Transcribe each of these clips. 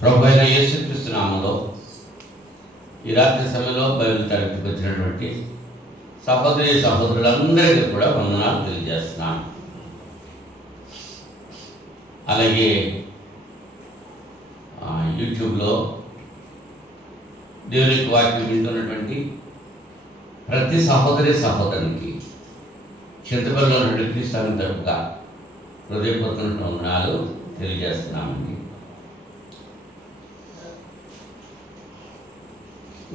ప్రభు అయిన యేసుక్రీస్తు నామములో ఈ రాత్రి సమయంలో బైబిల్ తరగతికి వచ్చినటువంటి సహోదరులందరికీ కూడా వందనాలు తెలియజేస్తున్నాను. అలాగే యూట్యూబ్లో దేవుని వాక్యం వింటున్నటువంటి ప్రతి సహోదరునికి చింతపల్లిలో నుండి క్రీస్తు తరపుగా హృదయపూర్వక వందనాలు తెలియజేస్తున్నామండి.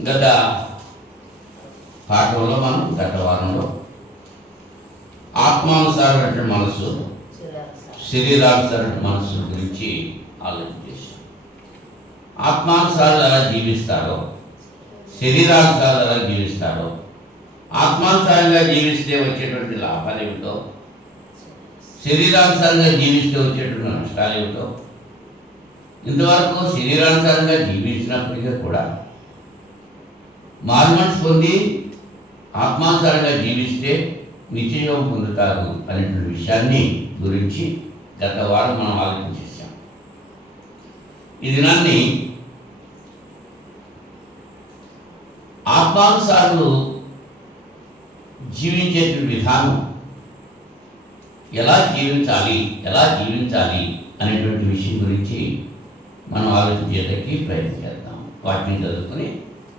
గత పాఠంలో మనం గత వారంలో ఆత్మానుసారమైన మనసు, శరీరానుసారమైన మనసు గురించి ఆలోచన చేశాం. ఆత్మానుసారాలు ఎలా జీవిస్తారో, శరీరానుసారాలు ఎలా జీవిస్తారో, ఆత్మానుసారంగా జీవిస్తే వచ్చేటువంటి లాభాలు ఏమిటో, శరీరానుసారంగా జీవిస్తే వచ్చేటువంటి నష్టాలు ఏమిటో, ఇంతవరకు శరీరానుసారంగా జీవించినప్పటికీ కూడా మారుమనసు పొంది ఆత్మానుసారంగా జీవిస్తే నిశ్చయం పొందుతారు అనేటువంటి విషయాన్ని గురించి గత వారం మనం ఆలోచన చేశాం. ఈ దినాన్ని ఆత్మానుసారులు జీవించే విధానం ఎలా జీవించాలి అనేటువంటి విషయం గురించి మనం ఆలోచన చేయడానికి ప్రయత్నం చేద్దాం. వాటిని చదువుకొని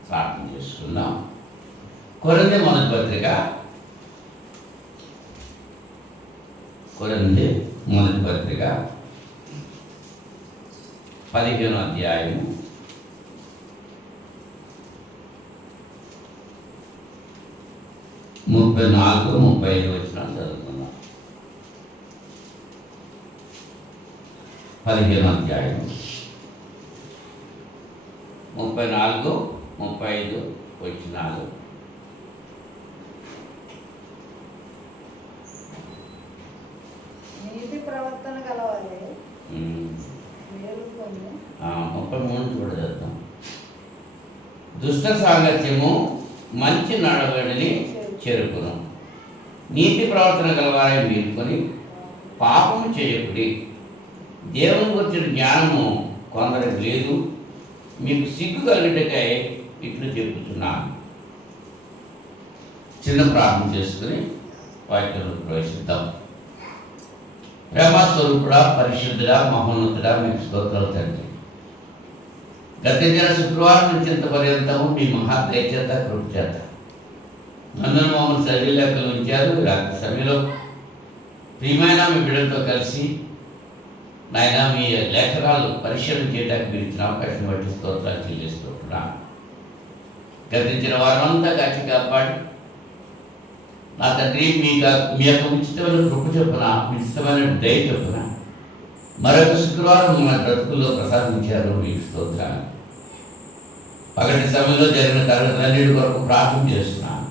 ప్రార్థన చేసుకుందాం. కొరింథీ మొదటి పత్రిక 15వ అధ్యాయము 34-35 వచనాలు చదువుకుందాం. 15వ అధ్యాయం 34-35 వచనాలు. నీతి ప్రవర్తన గలవారే 33 చూడజేద్దాం. దుష్ట సాంగత్యము మంచి నడవడిని చెరుపును. నీతి ప్రవర్తన గలవారే మేలుకొని పాపము చేయకుడి. దేవుని గురించిన జ్ఞానము కొందరికి లేదు, మీకు సిగ్గు కలిగిటకై ఇట్లు చెప్పుతున్నాను. చిన్న ప్రార్థన చేసుకుని వాక్యంలో ప్రవేశిద్దాం. ప్రేమస్వరూపుడా, పరిశుద్ధుడా, మహోన్నతుడా, మీకు స్తోత్రాలు తండ్రి. గతించిన శుక్రవారం నుంచి ఇంత పర్యంతము మీ మహాదయచేత కృప చేత నన్ను మమ్మల్ని సరి లెక్కలు ఉంచారు. రాత్రి సమయంలో ప్రియమైన మీ బిడ్డలతో కలిసి నాయన మీ లేఖనాలు పరిశీలన చేయడానికి మీరు ఇచ్చిన అవకాశం బట్టి స్తోత్రాలు చెల్లిస్తున్నాను. గతించిన వారంతా కాచి కాపాడి నా తండ్రి మీ యొక్క ఉచితమైన కృప చొప్పున, ఉచితమైన దయ చొప్పున మరొక శుక్రవారం మన బ్రతుకుల్లో ప్రసాదించారు. మీకు స్తోత్రాలు. పగటి సమయంలో జరిగిన తరగతులన్నిటి వరకు ప్రార్థన చేస్తున్నాను.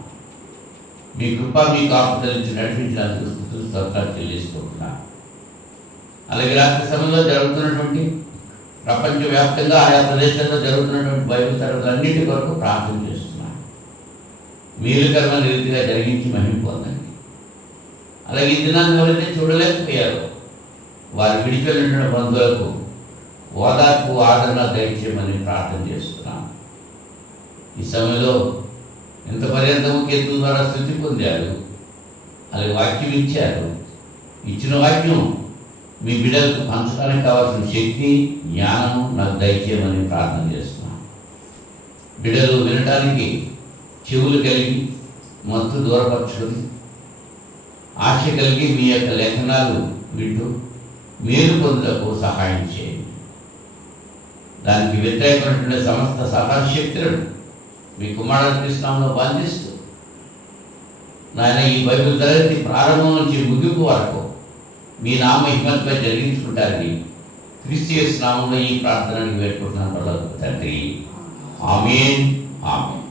మీ కృప, మీ కాపుదల నుంచి నడిపించినందుకు స్తోత్రాలు చెల్లిస్తున్నాను. అలాగే రాత్రి సమయంలో జరుగుతున్నటువంటి ప్రపంచవ్యాప్తంగా ఆయా ప్రదేశాల్లో జరుగుతున్నటువంటి బైబిల్ తరగతులన్నిటి వరకు ప్రార్థన చేస్తున్నాను. మేలుకరమైన రీతిగా జరిగించి మహిమ పొందండి. అలాగే ఈ దినాన్ని ఎవరైతే చూడలేకపోయారో వారు విడిచిపెట్టిన బంధువులకు ఓదార్పు, ఆదరణ దయచేయమని ప్రార్థన చేస్తున్నాను. ఈ సమయంలో ఇంత పర్యంతము కీర్తన ద్వారా స్థుతి పొందారు. అలాగే వాక్యం ఇచ్చారు. ఇచ్చిన వాక్యం మీ బిడ్డలకు పంచడానికి కావాల్సిన శక్తి, జ్ఞానము నాకు దయచేయమని ప్రార్థన చేస్తున్నాను. బిడ్డలు వినటానికి చెవులు కలిగి మత్తు దూరపరచుకొని ఆశ కలిగి మీ యొక్క లేఖనాలు వింటూ మేలు పొందుటకు సహాయం చేయండి. దానికి వ్యతిరేకమైనటువంటి సమస్త సహాయ శక్తులను మీ కుమారుడు కృష్ణంలో బంధిస్తూ నాయన ఈ బైబిల్ తరగతి ప్రారంభం నుంచి ముగింపు వరకు మీ నామ హిమత్పై జరిగించుకుంటారని క్రీస్తు యేసు నామంలో ఈ ప్రార్థనని వేడుకుంటున్నాను తండ్రి. ఆమేన్, ఆమేన్.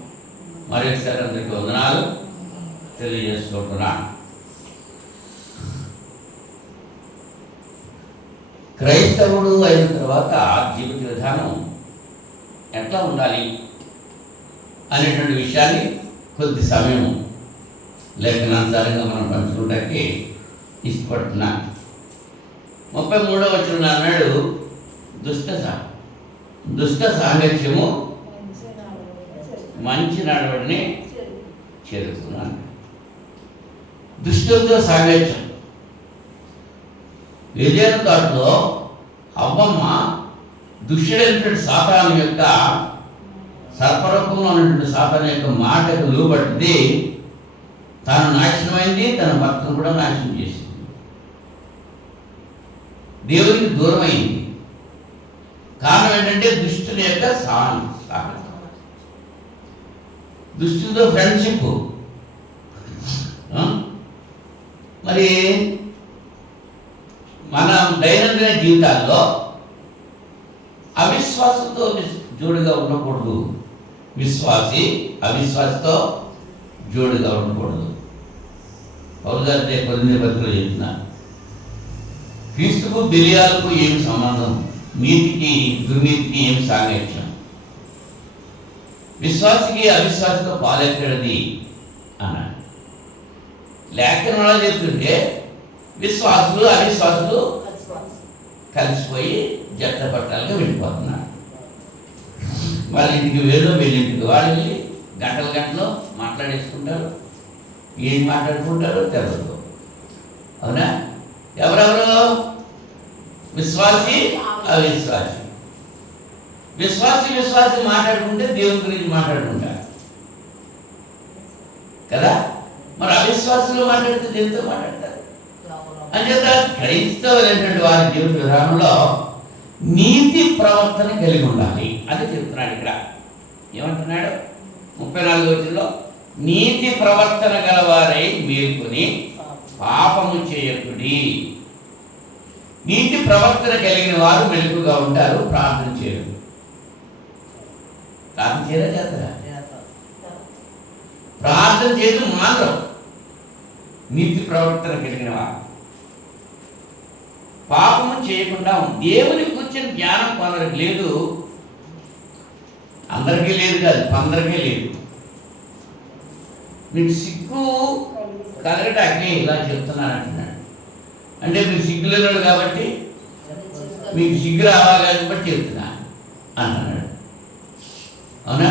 మరొకసారి అందరికీ వందనాలు తెలియజేసుకుంటున్నాను. క్రైస్తవుడు అయిన తర్వాత జీవిత విధానం ఎట్లా ఉండాలి అనేటువంటి విషయాన్ని కొద్ది సమయం లేఖనానుసారంగా మనం పంచుకోవడానికి ఇష్టపడుతున్నాను. 33వ వచనం అన్నాడు, దుష్ట దుష్ట సాంగత్యము మంచి నడవడిని చెడు. మంచి నడవడిని చెడు. చెరుకున్నాను. దుష్టులతో సాంగత్యం. ఏదైనా తోటలో అవ్వమ్మ దుష్టుడైనటువంటి సాతాను యొక్క సర్పరూపంలో ఉన్నటువంటి సాతాను యొక్క మాటకు లోబడింది. తాను నాశనమైంది, తన భర్తను కూడా నాశనం చేసింది. దేవునికి దూరమైంది. కారణం ఏంటంటే దుష్టుని యొక్క సాహసం, దుష్టులతో ఫ్రెండ్షిప్. మరి మన దైనందిన జీవితాల్లో అవిశ్వాసంతో జోడుగా ఉండకూడదు. విశ్వాసి అవిశ్వాసతో జోడుగా ఉండకూడదు. పౌలు గారి కొరింథీ పత్రికలో చెప్తున్నా, క్రీస్తుకు బెలియాలకు ఏమి సంబంధం, నీతికి దుర్నీతికి ఏమి సాంగత్యం, విశ్వాసికి అవిశ్వాసతో పాలెక్కడది అన్నాడు. లేఖనంలో చెప్తుంటే విశ్వాసులు అవిశ్వాసులు కలిసిపోయి జట్ల పట్టాలుగా వెళ్ళిపోతున్నారు. వాళ్ళ ఇంటికి వీళ్ళు వీళ్ళింటికి వాళ్ళు వెళ్ళి గంటలు గంటలు మాట్లాడేసుకుంటారు. ఏం మాట్లాడుకుంటారో తెలియదు. అవునా? ఎవరెవరు? విశ్వాసి అవిశ్వాసి. విశ్వాసి మాట్లాడుకుంటే దేవుని గురించి మాట్లాడుకుంటారు కదా. మరి అవిశ్వాసులు మాట్లాడితే దేవునితో మాట్లాడతారు. అంచేత క్రైస్తవులైనటువంటి వారి జీవిత విధానంలో నీతి ప్రవర్తన కలిగి ఉండాలి. అది చెప్తున్నాడు ఇక్కడ. ఏమంటున్నాడు? 34వ వచనంలో, నీతి ప్రవర్తన గలవారై మేల్కొని పాపము చేయకుడి. నీతి ప్రవర్తన కలిగిన వారు మెలకుగా ఉంటారు, ప్రార్థన చేయరు. ప్రార్థన చేయరా? చేస్తారా? ప్రార్థన చేయడం మాత్రం నీతి ప్రవర్తన కలిగిన వారు. పాపము చేయకుండా దేవుని కూర్చొని జ్ఞానం కొందరికి లేదు, అందరికీ లేదు కాదు, కొందరికీ లేదు. మీకు సిగ్గు కలగటానికి ఇలా చెప్తున్నాను అంటున్నాడు. అంటే మీరు సిగ్గులేనాడు కాబట్టి మీకు సిగ్గు రావాలి కాబట్టి చెప్తున్నా అంటున్నాడు. అవునా?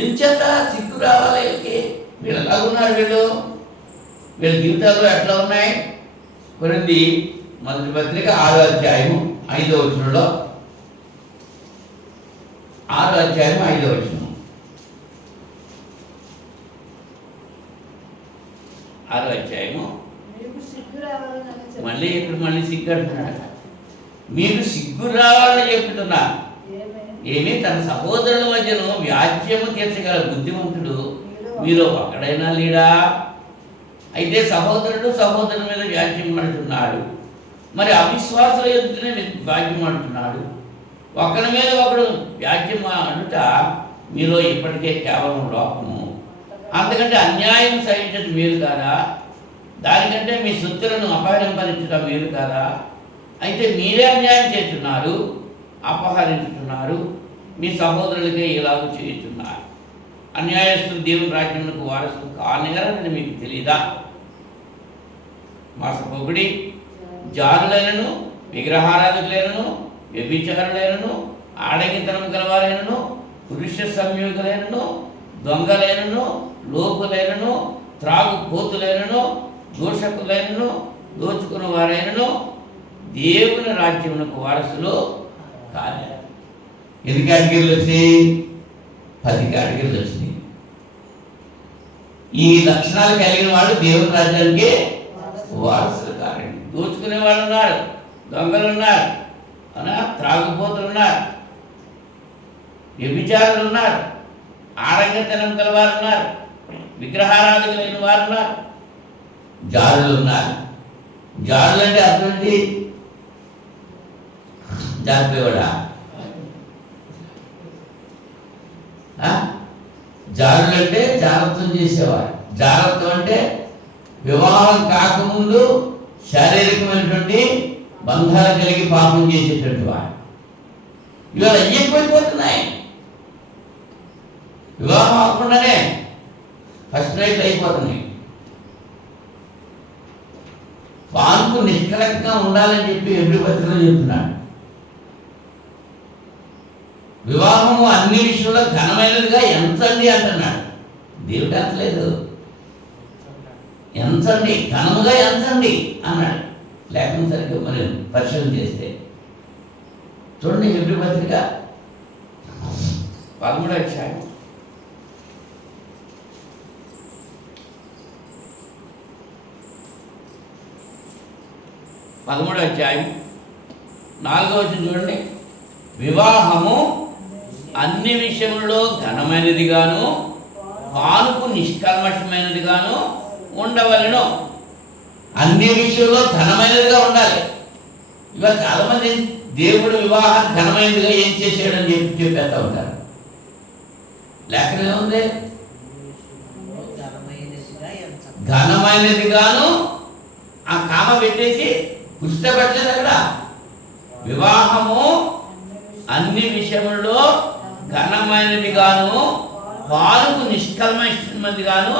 ఎంచేత సిగ్గు రావాలి వీళ్ళకి? వీళ్ళు ఎలా ఉన్నారు? వీళ్ళ జీవితాలు ఎట్లా ఉన్నాయి? కొరింథీ మొదటి పత్రిక 6వ అధ్యాయము 5వ వచనంలో, 6వ అధ్యాయం 5వ వచనం, 6వ అధ్యాయము. మీకు సిగ్గు రావాలని చెప్పి మళ్ళీ సిగ్గు అంటున్నాడు. మీకు సిగ్గు రావాలని చెప్తున్నా. ఏమి? తన సహోదరుల మధ్యను వ్యాజ్యము తీర్చగల బుద్ధిమంతుడు మీరు ఒక్కడైనా లేడా? అయితే సహోదరుడు సహోదరుని మీద వ్యాజ్యం పడుతున్నాడు. మరి అవిశ్వాసుల ఎదుటనే వ్యాజ్యం ఆడుతున్నాడు. ఒకరి మీద ఒకడు వ్యాజ్యం ఆడుట మీలో ఇప్పటికే కేవలం లోపము. అంతకంటే అన్యాయం సహించడం మేలు కాదా? దానికంటే మీ సొత్తులను అపహరింపరించడం మేలు కాదా? అయితే మీరే అన్యాయం చేస్తున్నారు, అపహరించుతున్నారు, మీ సహోదరులకే ఇలాగూ చేస్తున్నారు. అన్యాయస్తులు దేవుని రాజ్యములకు వారసులు కానేరని మీకు తెలీదా? మోసపోకుడి, జారులైనను, విగ్రహారాధకులైనను, వ్యభిచారులైనను, ఆడంగితనం గలవారైనను, పురుష సంయోగులైనను, దొంగలైనను, లోకులైనను, త్రాగుపోతులైనను, దోషకులైనను, దోచుకున్న వారైనను దేవుని రాజ్యమునకు వారసులు కాలేరు. ఎన్ని కేటగిరీలు వచ్చినాయి? 10 కేటగిరీలు వచ్చినాయి. ఈ లక్షణాలు కలిగిన వాళ్ళు దేవుని రాజ్యానికి వారసులు కారండి. దోచుకునే వాళ్ళు ఉన్నారు, దొంగలు ఉన్నారు, త్రాగుపోతులు ఉన్నారు, వ్యభిచారులు ఉన్నారు, ఆడంగతనం గలవారు ఉన్నారు, విగ్రహారాధకులైన వారు ఉన్నారు, జారులు ఉన్నారు. జారులు అంటే అర్థం ఏంటి? జారిపోయేవాడా? జారులు అంటే జాగ్రత్తం చేసేవారు. జాగ్రత్తం అంటే వివాహం కాకముందు శారీరకమైనటువంటి బంధాలు కలిగి పాపం చేసేటువంటి వారు. ఇవాళ ఎక్కువైపోతున్నాయి. వివాహం అవ్వకుండానే ఫస్ట్ నైట్ అయిపోతున్నాయి. పాన్పు నిష్కలంగా ఉండాలని చెప్పి ఎవ్రీ పత్రికలో చెప్తున్నాడు. వివాహము అన్ని విషయంలో ఘనమైనదిగా ఎంచండి అంటున్నాడు. దేవుడు అంటలేదు, ఎంచండి, ఘనముగా ఎంచండి అన్నాడు. లేఖనం సరిగ్గా మరి పరిశీలన చేస్తే చూడండి, హెబ్రీ పత్రిక 13వ అధ్యాయం 4వ వచనం చూడండి. వివాహము అన్ని విషయములలో ఘనమైనదిగాను పానుకు నిష్కల్మషమైనదిగాను ఉండవలెను. అన్ని విషయంలో ఘనమైనదిగా ఉండాలి. ఇవాళ చాలామంది దేవుడు వివాహం ఘనమైనదిగా ఏం చేసాడని చెప్పేస్తూ ఉంటారు. లేఖనం ఏముంది? ఘనమైనదిగాను, ఆ కామ పెట్టేసి పుస్తపెట్టలేదు అక్కడ. వివాహము అన్ని విషయములలో ఘనమైనదిగాను పాలుకు నిష్కల్మషమైనదిగాను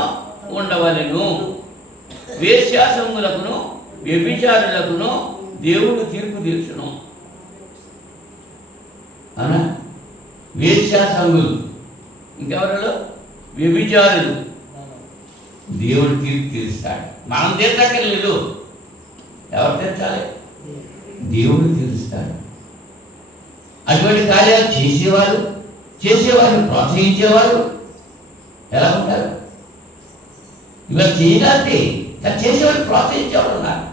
ఉండవలెను. వేశ్యాసంగులకును వ్యభిచారులకును దేవుడు తీర్పు తీర్చును. అవునా? వేశ్యాసంగులు, ఇంకెవరు? వ్యభిచారులు దేవుడు తీర్పు తీరుస్తాడు. మనం తీర్చక్కర్లేదు. ఎవరు తీర్చాలి? దేవుడు తీరుస్తాడు. అటువంటి కార్యాలు చేసేవారు ప్రోత్సహించేవారు ఎలా ఉంటారు? ఇవాళ చేయడానికి చేసేవారు ప్రోత్సహించేవారు ఉన్నారు.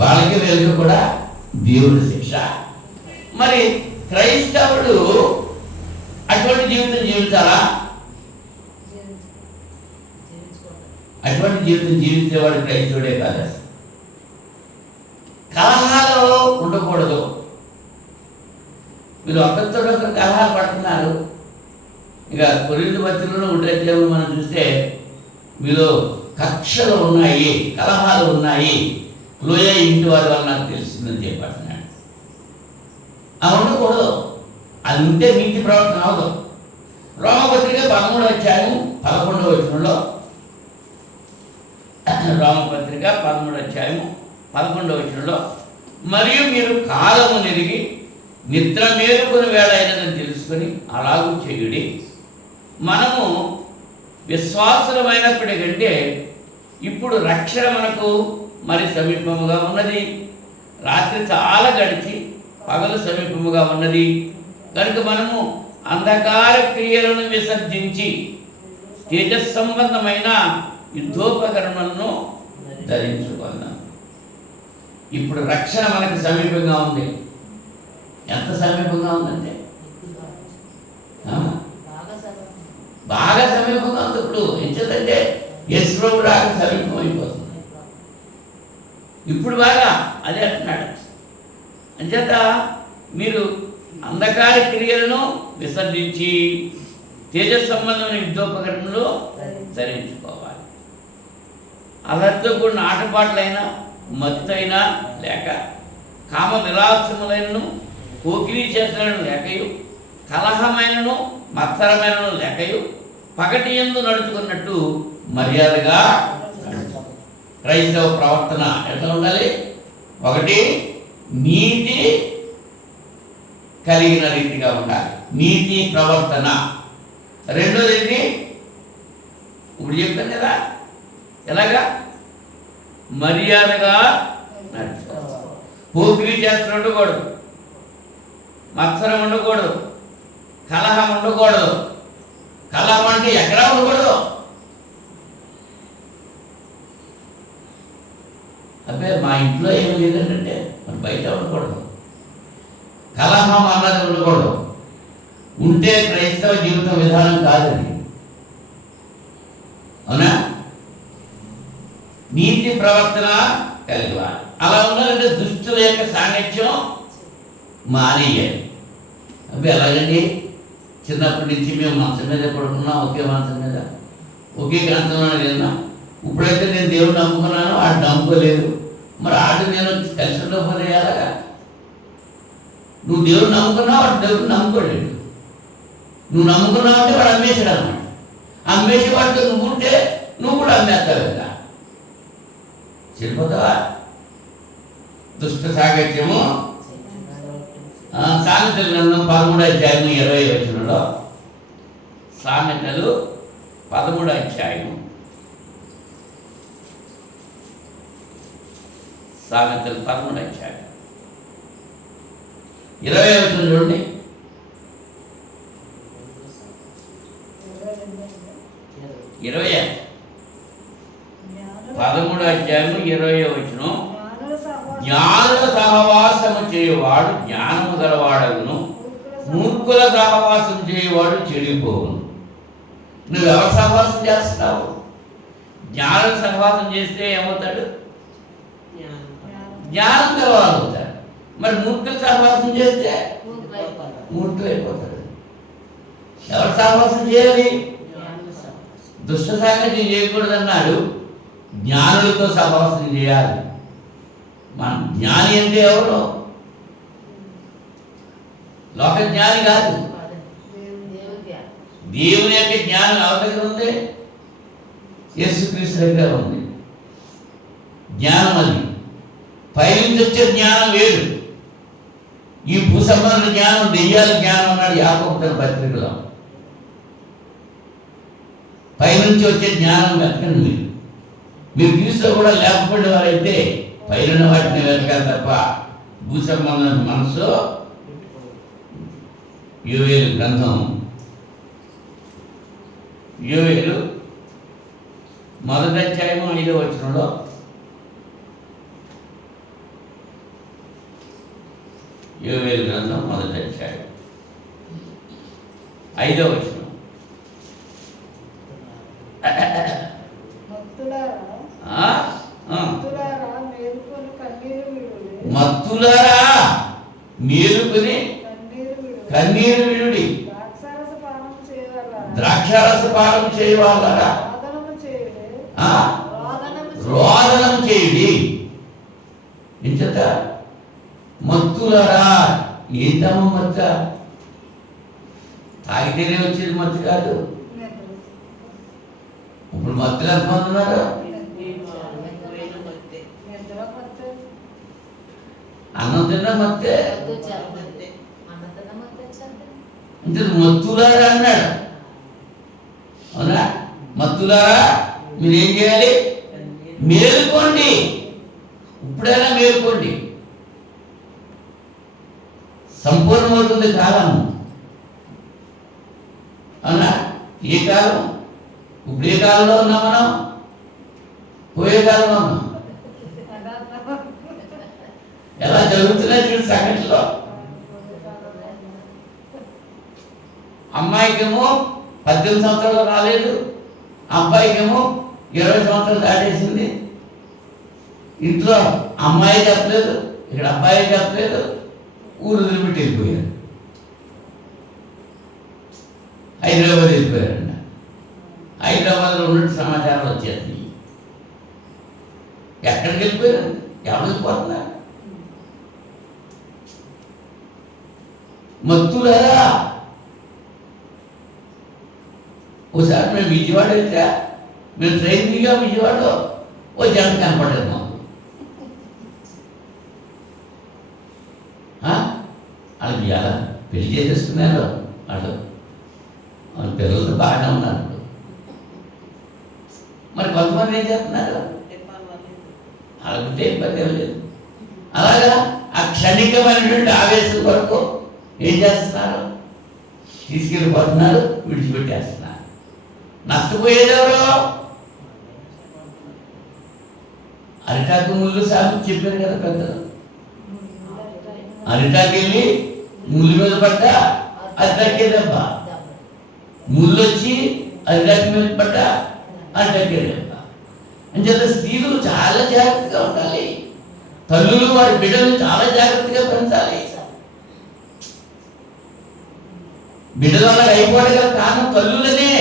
వాళ్ళకి వీళ్ళకి కూడా దేవుడి శిక్ష. మరి క్రైస్తవుడు అటువంటి జీవితం జీవించాలా? అటువంటి జీవితం జీవించేవాడు క్రైస్తవుడే కాదు. కలహాలు ఉండకూడదు. మీరు ఒకరితో ఒకరు కలహాలు పడుతున్నారు. ఇక కొరింథీ పత్రికలో ఉండే మనం చూస్తే మీలో కక్షలు ఉన్నాయి, కలహాలు ఉన్నాయి, లోయ ఇంటి వారి వల్ల నాకు తెలిసిందని చెప్పంటున్నాడు. అవి ఉండకూడదు. అది ఉంటే నీతి ప్రవర్తన అవదు. రోమపత్రిక 13వ అధ్యాయం 11వ వచనంలో, రోమపత్రిక 13వ అధ్యాయం 11వ వచనంలో, మరియు మీరు కాలము నెరిగి నిద్ర మేలుకొని వేళ అయినదని తెలుసుకొని అలాగూ చేయుడి. మనము విశ్వాసులమైనప్పటికంటే ఇప్పుడు రక్షణ మనకు మరి సమీపముగా ఉన్నది. రాత్రి చాలా గడిచి పగలు సమీపముగా ఉన్నది కనుక మనము అంధకార క్రియలను విసర్జించి తేజస్సంబంధమైన యుద్ధోపకరణలను ధరించుకున్నాం. ఇప్పుడు రక్షణ మనకు సమీపంగా ఉంది. ఎంత సమీపంగా ఉందంటే బాగా సమీపంగా ఉంది. ఇప్పుడు ఎంచేతంటే యేసు రాక సమీపం అయిపోతుంది. ఇప్పుడు బాగా అదే అంటున్నాడు. అంచేత మీరు అంధకార క్రియలను విసర్జించి తేజస్సంబంధమైన యుద్ధోపకరణలు ధరించుకోవాలి. అలర్తో కూడిన ఆటపాటలైనా, మత్తైనా లేక కామ విలాసములైనను, కోకిలీ చేతలను లేకయు, కలహమైనను మత్సరమైనను లేకయు పగటి యందు నడుచుకున్నట్టు మర్యాదగా క్రైస్తవ ప్రవర్తన ఎట్లా ఉండాలి? ఒకటి, నీతి కలిగిన రీతిగా ఉండాలి, నీతి ప్రవర్తన. రెండోది ఏంటి? ఇప్పుడు చెప్పాను కదా, ఎలాగా మర్యాదగా నడుచుకోవాలి. పోకిరీ చేస్తూ ఉండకూడదు, మత్సరం ఉండకూడదు, కలహం ఉండకూడదు. కలహం అంటే ఎక్కడా ఉండకూడదు. అబ్బే మా ఇంట్లో ఏమి లేదంటే మరి బయట ఉండకూడదు. కలహం అన్నది ఉండకూడదు. ఉంటే క్రైస్తవ జీవిత విధానం కాదని. అవునా? నీతి ప్రవర్తన కలిగి అలా ఉండాలంటే దుష్టుల యొక్క సాంగత్యం మానేయాలి. అవి ఎలాగండి? చిన్నప్పటి నుంచి మేము మంచం మీద పడుకున్నాం, ఒకే మంచం మీద, ఒకే గ్రంథంలో తిన్నాం. ఇప్పుడైతే నేను దేవుడు నమ్ముకున్నాను, ఆడు నమ్ముకోలేదు. మరి ఆడు నేను కలిసి ఉండకపోతే ఎలాగా? నువ్వు దేవుడు నమ్ముకున్నావు, వాడు దేవుడు నమ్ముకోలేడు. నువ్వు నమ్ముకున్నావు అంటే వాడు అమ్మేశాడు అన్నమాట. అమ్మేసి వాడితో నువ్వు ఉంటే నువ్వు కూడా అమ్మేస్తావు కదా, చెడిపోతావా? దుష్ట సాంగత్యము సామెతల గ్రంథం 13వ అధ్యాయం 20వ వచనంలో, సామెతలు 13వ అధ్యాయం, సామెతలు 13వ అధ్యాయం 20వ వచనం చూడండి. 13వ అధ్యాయం 20వ వచనం, జ్ఞానుల సహవాసము చేయువాడు జ్ఞానము గలవాడగును, మూర్ఖుల సహవాసం చేయవాడు చెడిపోవును. నువ్వు ఎవరు సహవాసం చేస్తున్నావు? జ్ఞానుల సహవాసం చేస్తే ఏమవుతాడు? జ్ఞానం గలవాడు అవుతాడు. మరి మూర్ఖుల సహవాసం చేస్తే మూర్ఖులు అయిపోతాడు. ఎవరు సహవాసం చేయాలి? దుష్ట సాంగత్యం చేయకూడదన్నాడు. జ్ఞానులతో సహవాసం చేయాలి. మన జ్ఞాని అంటే ఎవరు? లోక జ్ఞాని కాదు. దేవుని యొక్క జ్ఞానం ఎవరి దగ్గర ఉంది? యేసుక్రీస్తు దగ్గర ఉంది. జ్ఞానం అది పైనుంచి వచ్చే జ్ఞానం వేరు. ఈ భూసంబంధ జ్ఞానం దెయ్యాల జ్ఞానం అన్నాడు యాకోబు తన పత్రికలో. పైనుంచి వచ్చే జ్ఞానం వెతకండి. మీరు క్రీస్తులో కూడా లేకపోయిన వారైతే పైన వాటిని వెతకాలి తప్ప భూ సంబంధం మనసు. యోవేలు గ్రంథం, యోవేలు 1వ అధ్యాయం 5వ వచనంలో, యోవేలు గ్రంథం 1వ అధ్యాయం 5వ వచనం, మత్తులారా మేలుకొని కన్నీరు విడుడి, ద్రాక్షారస పానం చేయవాళ్ళరా రోదనం చేయుడి. ఇంచట మత్తులారా. ఏంటమ్మ మచ్చ? తాగితేనే వచ్చేది మత్తు కాదు. ఇప్పుడు మత్తులు ఎంతమంది ఉన్నారు? అన్నం తిన్న మత్తే. అంటే మత్తులారా అన్నాడు. అవునా? మత్తులారా మీరేం చేయాలి? మేలుకోండి. ఇప్పుడైనా మేలుకోండి. సంపూర్ణమవుతుంది కాలం. అవునా? ఏ కాలం? ఇప్పుడు ఏ కాలంలో ఉన్నాం మనం? పోయే కాలంలో ఉన్నాం. ఎలా జరుగుతున్నాయి చూడు సంఘటనలో. అమ్మాయికేమో 18 సంవత్సరాలు రాలేదు, అబ్బాయికేమో 20 సంవత్సరాలు దాటేసింది. ఇంట్లో అమ్మాయి చెప్పలేదు, ఇక్కడ అబ్బాయి చెప్పలేదు, ఊరు వదిలిపెట్టి వెళ్ళిపోయారు. హైదరాబాద్ వెళ్ళిపోయారంట. హైదరాబాద్లో ఉన్నట్టు సమాచారం వచ్చేది. ఎక్కడికి వెళ్ళిపోయారు? ఎవరు వెళ్ళిపోతున్నారు? మత్తులారా. ఒకసారి మేము విజయవాడ వెళ్తే, మేము ట్రైన్ దిగా విజయవాడలో ఓ జనం కనపడలేదు మాకు. వాళ్ళకి ఎలా పెళ్లి చేసేసుకున్నారు. వాళ్ళు వాళ్ళ పిల్లలతో బాగానే ఉన్నారు. మరి కొంతమంది ఏం చేస్తున్నారు? వాళ్ళకుంటే ఇబ్బంది ఏం లేదు. అలాగా ఆ క్షణికమైనటువంటి ఆవేశం కొరకు ఏం చేస్తున్నారు? తీసుకెళ్ళిపోతున్నారు, విడిచిపెట్టేస్తున్నారు. నష్టపోయేది ఎవరు? అరిటాకు ముళ్ళు సాగు చెప్పారు కదా పెద్దలు. అరిటాకు వెళ్ళి ముళ్ళు మీద పడ్డా అరిటాకే దెబ్బ, ముళ్ళు వచ్చి అరిటాకు మీద పడ్డా అరిటాకే దెబ్బ. అంచేత స్త్రీలు చాలా జాగ్రత్తగా ఉండాలి. తల్లులు వారి బిడ్డలు చాలా జాగ్రత్తగా పెంచాలి. బిడ్డల వల్ల అయిపోవడం గల కారణం తల్లులనే.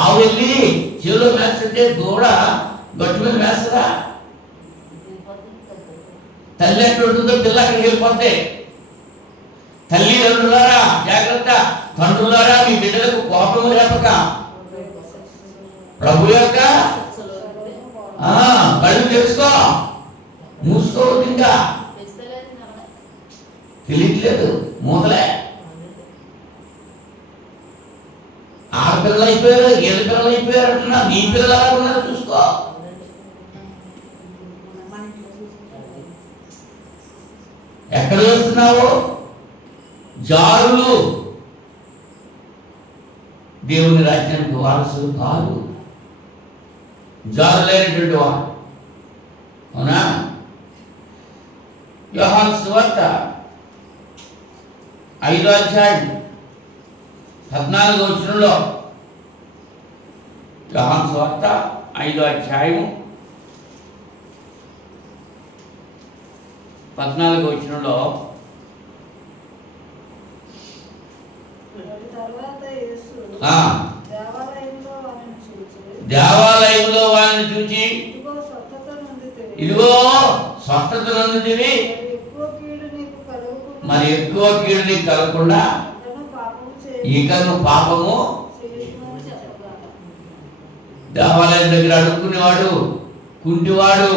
ఆవు వెళ్ళి చెవులో మేస్తుంటే దూడ గట్టు మీద మేస్తదా? తల్లి ఎక్కడ ఉంటుందో పిల్ల అక్కడికి వెళ్ళిపోతే. తల్లిదండ్రులారా జాగ్రత్త. తండ్రులారా మీ బిడ్డలకు కోపం రేపక ప్రభు యొక్క కళ్ళు తెలుసుకో, మూసుకో. చూసుకోవద్దు, ఇంకా తెలియట్లేదు, మూతలే. ఆడపిల్లలు అయిపోయారు, గేదె పిల్లలు అయిపోయారు అంటున్నా. నీ పిల్లలు ఎలా ఉన్నారో చూసుకో. ఎక్కడ చూస్తున్నావు? జారులు దేవుని రాజ్యానికి వారసులు కాదు, జారులైనటువంటి వారు. అవునా? యోహాను సువార్త 5వ అధ్యాయం 14వ వచనంలో, యోహాను సువార్త 5వ అధ్యాయం 14వ వచనంలో, దేవాలయంలో వారిని చూచి ఇదిగో స్వస్థత నొందితివి, మరి ఎక్కువ కీడు నీకు కలగకుండా ఇకను పాపము. దేవాలయం దగ్గర అడుక్కునేవాడు, కుంటివాడు,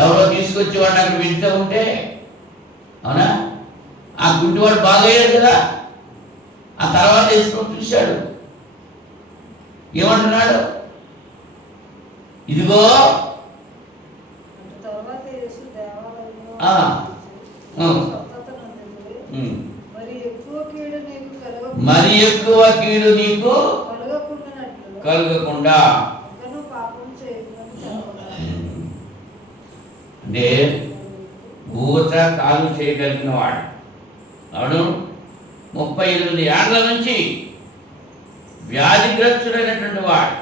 ఎవరో తీసుకొచ్చేవాడు అక్కడ వింటూ ఉంటే, అవునా, ఆ కుంటివాడు బాగయ్యాడు కదా. ఆ తర్వాత వేసుకొని చూశాడు, ఏమంటున్నాడు? ఇదిగో మరి ఎక్కువ కీడు నీకు కలగకుండా. అంటే ఊత కాలు చేయగలిగిన వాడు అవును. 38 ఏళ్ల నుంచి వ్యాధిగ్రస్తుడైనటువంటి వాడు,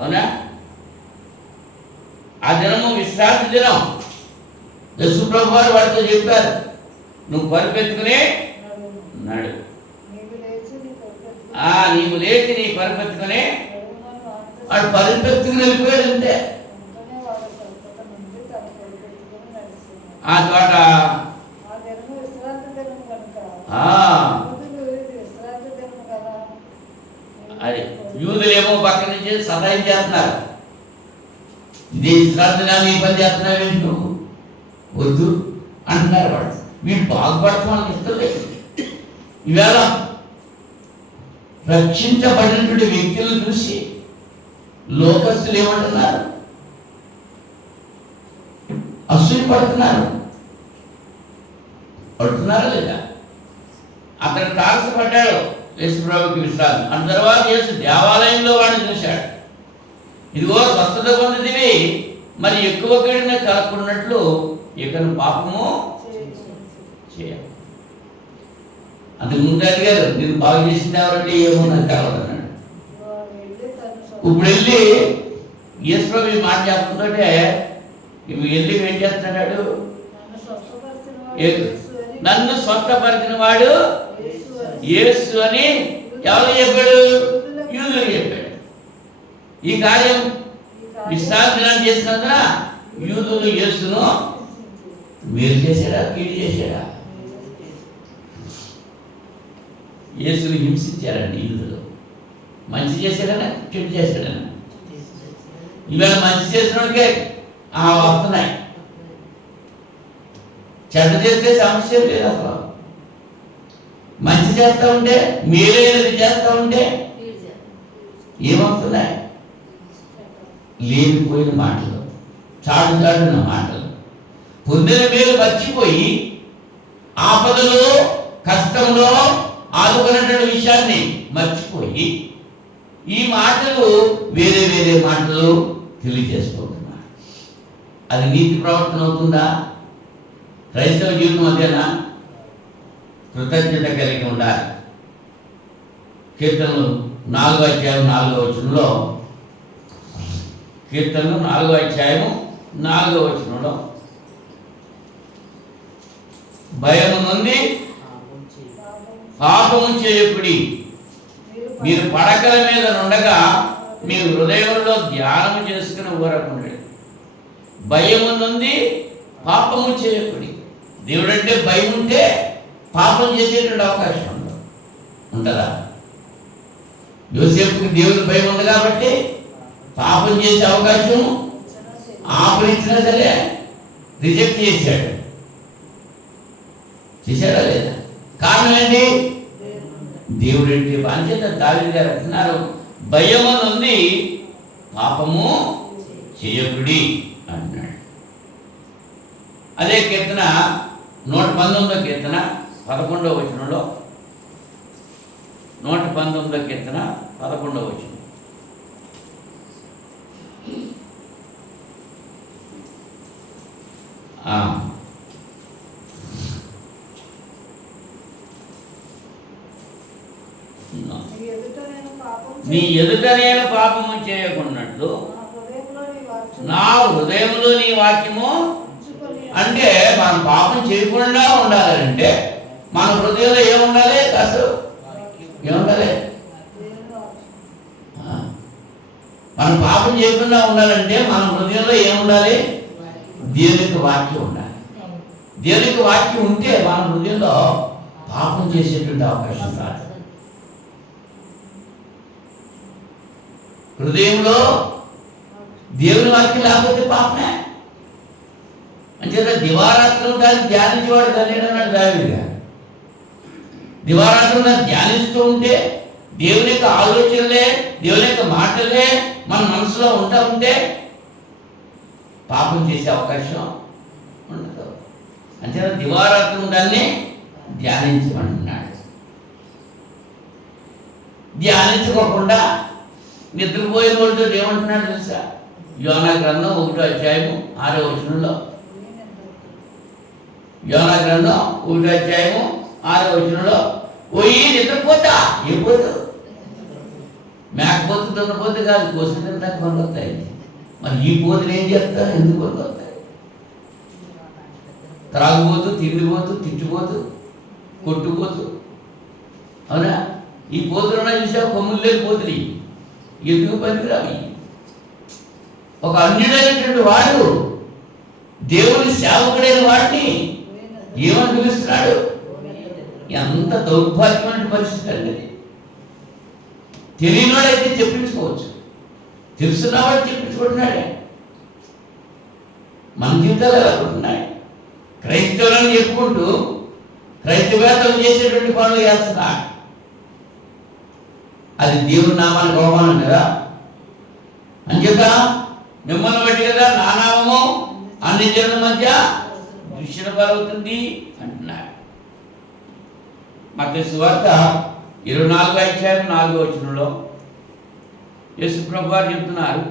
అవునా. ఆ దినము విశ్రాంతి దినం. యేసుప్రభు వారు వాడితో చెప్పారు, నువ్వు పరిపెత్తుకునే నడు. నీవు లేచి నీ పరిపెత్తుకునే. వాడు పరిపెత్తుకుని వెళ్ళిపోయాడు అంతే. ఆ చోట అది యూదులేమో పక్క నుంచి సహాయం చేస్తున్నారు, ఇదే విశ్రాంతిగా నీ పని చేస్తున్నావు నువ్వు, వద్దు అంటున్నారు. వాడు వీడు బాగుపడటం వాళ్ళకి ఇష్టం లేదు. ఈవేళ రక్షించబడినటువంటి వ్యక్తులను చూసి లోకస్తులు ఏమంటున్నారు? అసూయ పడుతున్నారా లేదా? అతను తారసపడ్డాడు యేసుప్రభుకి విశ్రాంతి. ఆ తర్వాత యేసు దేవాలయంలో వాడిని చూశాడు, ఇదిగో స్వస్థత పొందితివి, మరి ఎక్కువ కీడునే కలగకున్నట్లు ఇకను పాపము చేయ. అంతకు ముందు అడిగారు, నేను బాగు చేసింది ఎవరంటే ఏమో నాకు కావాలన్నాడు. ఇప్పుడు వెళ్ళి యేసుప్రభు మాట చెప్తుంటే వెళ్ళి ఏం చేస్తున్నాడు? నన్ను స్వస్థపరిచిన వాడు యేసు అని ఎవరు చెప్పాడు? యూదులు చెప్పాడు. ఈ కార్యం విశ్రాంతి చేసినందున యూదులు యేసును మేలు చేశాడా, కీడు చేశాడా? యేసుని హింసించారండి యూదులు. మంచి చేశాడనా, చెడు చేశాడనా? ఇవాళ మంచి చేసిన వాడికే వస్తున్నాయి, చెడ్డ చేస్తే సమస్య లేదు. అసలు మంచి చేస్తూ ఉంటే, మేలైనది చేస్తూ ఉంటే ఏమవుతున్నాయి? లేనిపోయిన మాటలు, చాటున మాటలు, పొందిన మేలు మర్చిపోయి ఆపదలో కష్టంలో ఆదుకున్నటువంటి విషయాన్ని మర్చిపోయి ఈ మాటలు వేరే వేరే మాటలు తెలియజేసుకుంటున్నారు. అది నీతి ప్రవర్తన అవుతుందా? క్రైస్తవ జీవితం అదేనా? కృతజ్ఞత కలిగి ఉండాలి. కీర్తనలు 4వ అధ్యాయం 4వ వచనంలో, కీర్తనలు 4వ అధ్యాయం 4వ వచనంలో, భయము నుండి పాపము చేయకుడి, మీరు పడకల మీద నుండగా మీ హృదయంలో ధ్యానము చేసుకుని ఊరకుండి. భయము నుండి పాపము చేయకుడి. దేవుడంటే భయం ఉంటే పాపం చేసేటువంటి అవకాశం ఉంటుందా? యోసేపుకి దేవుని భయం ఉంది కాబట్టి పాపం చేసే అవకాశం ఆపరించినా సరే రిజెక్ట్ చేశాడు. చేశాడా లేదా? కారణం ఏంటి? దేవుడు ఏంటి? అంచేత దావీదు గారు అంటున్నారు, భయము నుండి పాపము చేయకుడి అంటున్నాడు. అదే కీర్తన 119వ కీర్తన 11వ వచనంలో, 119వ కీర్తన 11వ వచనం. నీ ఎదుట నేను పాపము చేయకున్నట్లు నా హృదయంలో నీ వాక్యము. అంటే మనం పాపం చేయకుండా ఉండాలంటే మన హృదయంలో ఏముండాలి? అసలు ఏముండాలి? మనం పాపం చేయకుండా ఉండాలంటే మన హృదయంలో ఏముండాలి? దేవునికి వాక్యం ఉండాలి. దేవునికి వాక్యం ఉంటే మన హృదయంలో పాపం చేసేటువంటి అవకాశం రాదు. హృదయంలో దేవుని వాక్యం లేకపోతే పాపమే. అంచేత దివారాత్రులు దాన్ని ధ్యానించేవాడు ధన్యుడు అన్నాడు దావీదు గారు. దివారాత్రులు దాన్ని ధ్యానిస్తూ ఉంటే దేవుని యొక్క ఆలోచనలే, దేవుని యొక్క మాటలే మన మనసులో ఉంటా ఉంటే పాపం చేసే అవకాశం ఉండదు. అంచేత దివారాత్రులు దాన్ని ధ్యానించమంటున్నాడు. ధ్యానించుకోకుండా నిద్రపోయిన వాళ్ళతో ఏమంటున్నాడు తెలుసా? యోనా గ్రంథం 1వ అధ్యాయము 6వ వచనంలో, యోనా గ్రంథం 1వ అధ్యాయము 6వ వచనంలో, పోయి నిద్రపోతా. ఏ పోతు? మేకపోతు దున్నపోతు కాదు, కోసి తినడానికి పనికొస్తాయి. మరి ఈ పోతులు ఏం చేస్తారు? ఎందుకు పనికొస్తాయి? త్రాగుపోతూ, తిండిపోతూ, తిట్టిపోతూ, కొట్టుపోతూ. అవునా? ఈ పోతులున్నా చూసావు, కొమ్ములు లేని పోతులు ఎందుకు పనికిరావి? ఒక అన్యుడైనటువంటి వాడు దేవుని సేవకుడైన వాడిని ఏమని పిలుస్తున్నాడు? ఎంత దౌర్భాగ్యమైన పరిస్థితి అండి. తెలియనివాడైతే చెప్పించుకోవచ్చు, తెలుసున్నవాడు చెప్పించుకుంటున్నాడే. మన జీవితాలు ఎలా ఉంటున్నాయి? క్రైస్తవులను చెప్పుకుంటూ క్రైస్తవేతలు చేసేటువంటి పనులు చేస్తున్నాడు. అది దేవుని నామానికి అవమానం కదా. అంచేత మిమ్మల్ని బట్టి కదా నా నామము అన్ని జనుల మధ్య దూషణ కలుగుతుంది అంటున్నాడు. మత్తయి సువార్త 24వ అధ్యాయం 4వ వచనంలో యేసు ప్రభువు వారు చెప్తున్నారు.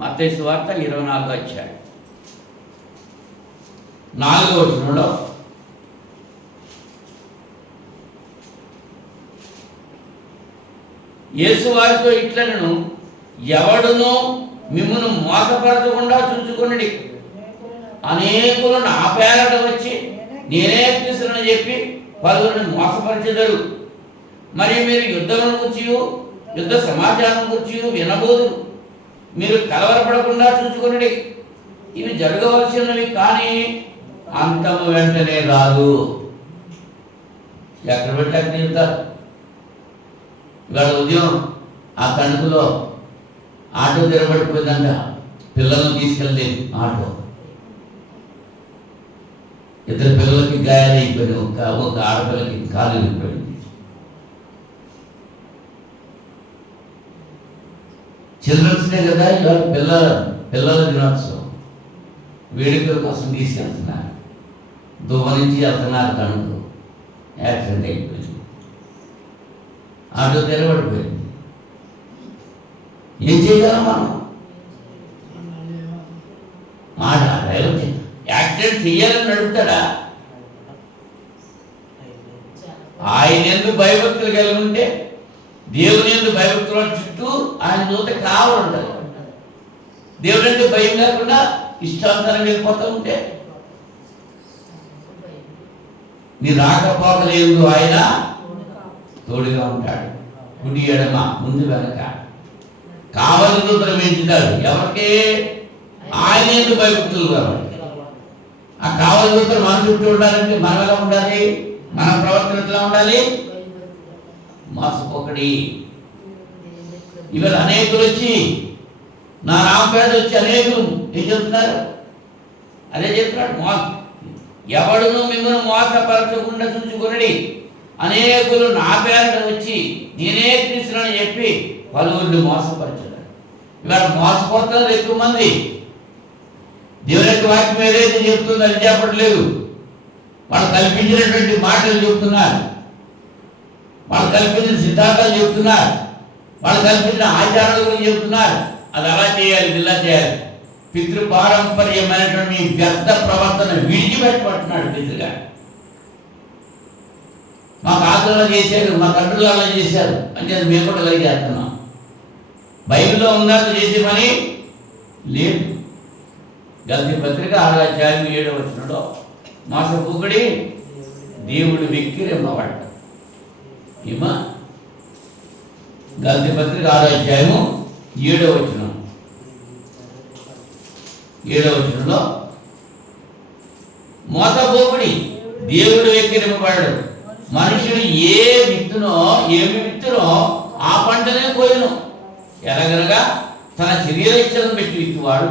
మత్తయి సువార్త 24వ అధ్యాయం 4వ వచనంలో, యేసు వారితో ఇట్లనను, ఎవడునో మిమ్మును మోసపరచకుండా చూసుకొనుడి. అనేకులు నా పేరట వచ్చి నేనే క్రీస్తునని చెప్పి పలువురిని మోసపరిచెదరు. మరి మీరు యుద్ధమును గురించి, యుద్ధ సమాచారం గురించి వినబోదురు. మీరు కలవరపడకుండా చూసుకొనుడి. ఇవి జరగవలసినవి, కానీ అంతము వెంటనే రాదు. ఎక్కడ పెట్టి అక్కడ చెప్తారు. ఇవాళ ఉదయం ఆ తణుకులో ఆటో తిరగబడిపోయిందంట. పిల్లలను తీసుకెళ్ళలేదు ఆటో. 2 పిల్లలకి గాయాలైపోయింది. ఒక ఆడపిల్లకి కాలు విరిగిపోయింది. చిల్డ్రన్స్ డే కదా ఇవాళ, పిల్లల దినోత్సవం వేడుకల కోసం తీసుకెళ్తున్నారు. దువ్వ నుంచి వెళ్తున్నారు తణుకు. యాక్సిడెంట్ అయిపోయింది. ఆటో తిరగబడిపోయింది. ఏం చేయగలం మనం? ఆ డ్రైవర్ యాక్సిడెంట్ చేయాలని నడుపుతాడా? ఆయన ఎందుకు భయభక్తులు కలిగి ఉంటే, దేవుని ఎందుకు భయభక్తుల చుట్టూ ఆయన దూత కావాలి ఉంటుంది. దేవుడు అంటే భయం లేకుండా ఇష్టాంతరం వెళ్ళిపోతూ ఉంటే, నీ రాకపోకలేదు ఆయన తోడుగా ఉంటాడు. కుడి ఎడమ ముందు వెనక కావలి దూతలు పెంచుతాడు. ఎవరికి? ఆయన ఎందుకు భయభక్తులు కాబట్టి. ఆ కావలి దూతలు మన చుట్టూ ఉండాలంటే మనం ఎలా ఉండాలి? మన ప్రవర్తన ఎట్లా ఉండాలి? మోసపోకడి. ఇవాళ అనేకులు వచ్చి, నా రామపేట వచ్చి అనేకులు ఏం చెప్తున్నారు? అదే చెప్తున్నాడు, ఎవడును మిమ్మల్ని మోసపరచకుండా చూసుకొనడి. అనేకులు నా పేరున వచ్చి నేనే క్రీస్తునని చెప్పి పలువురిని మోసపరచారు. ఇవాళ మోసపోతున్నారు ఎక్కువ మంది. దేవుని యొక్క వాక్యం ఏదైతే చెప్తుందో అది చెప్పట్లేదు. వాళ్ళు కల్పించినటువంటి మాటలు చెప్తున్నారు, వాళ్ళు కల్పించిన సిద్ధాంతాలు చెప్తున్నారు, వాళ్ళు కల్పించిన ఆచారాల గురించి చెప్తున్నారు. అది అలా చేయాలి, ఇలా చేయాలి. పితృ పారంపర్యమైనటువంటి మీ వ్యర్థ ప్రవర్తన విడిచిపెట్టబడుతున్నాడు పితృగా. మా తాతలు చేశారు, మా తండ్రులు అలా చేశారు అని చెప్పి మేము కూడా అలాగే చేస్తున్నాం. బైబిల్లో ఉన్నది చేసే పని లేదు. గల్తీ పత్రిక 6వ అధ్యాయం 7వ వచనంలో మోసపోకుడి, దేవుడు వెక్కిరింపబడ్డ. ఏమా గల్తీ పత్రిక 6వ అధ్యాయము 7వ వచనం, 7వ వచనంలో మోసపోకుడి, దేవుడు వెక్కిరింపబడ్డాడు. మనుషుడు ఏమి విత్తునో ఆ పంటనే కోయును. ఎలాగనగా తన శరీర ఇచ్చలను బట్టి విత్తువాడు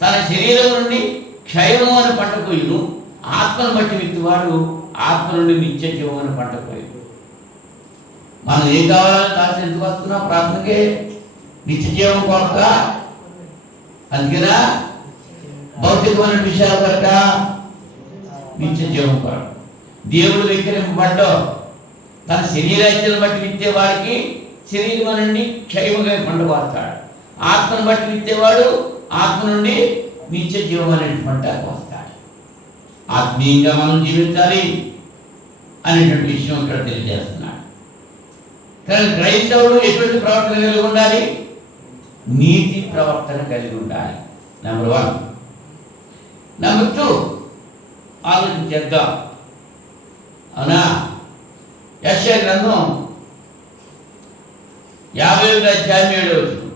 తన శరీరం నుండి క్షయము అని పంట కోయును, ఆత్మను బట్టి విత్తువాడు ఆత్మ నుండి నిత్య జీవం అని పంట కోయును. మనం ఏం కావాలని కాస్త ఎందుకు వస్తున్నా? ప్రార్థనకే, నిత్య జీవం కొరక, అందుకేనా భౌతికమైన విషయాల కొరక, నిత్య జీవం కొరక. దేవుడు వెక్కిరింపబడ్డో తన శరీరాచ్యలను బట్టి విత్తేవాడికి శరీరం నుండి క్షయముగా పంట కోస్తాడు, ఆత్మను బట్టి విత్తేవాడు ఆత్మ నుండి నిత్య జీవం అనే పంట కోస్తాడు. ఆత్మీయంగా మనం జీవించాలి అనేటువంటి విషయం ఇక్కడ తెలియజేస్తున్నాడు. కానీ క్రైస్తవుడు ఎటువంటి ప్రవర్తన కలిగి ఉండాలి? నీతి ప్రవర్తన కలిగి ఉండాలి. నెంబర్ 1. నెంబర్ 2 ఆలోచించేద్దాం. అవునా? యెషయా గ్రంథం 51వ అధ్యాయం 7వ వచనం.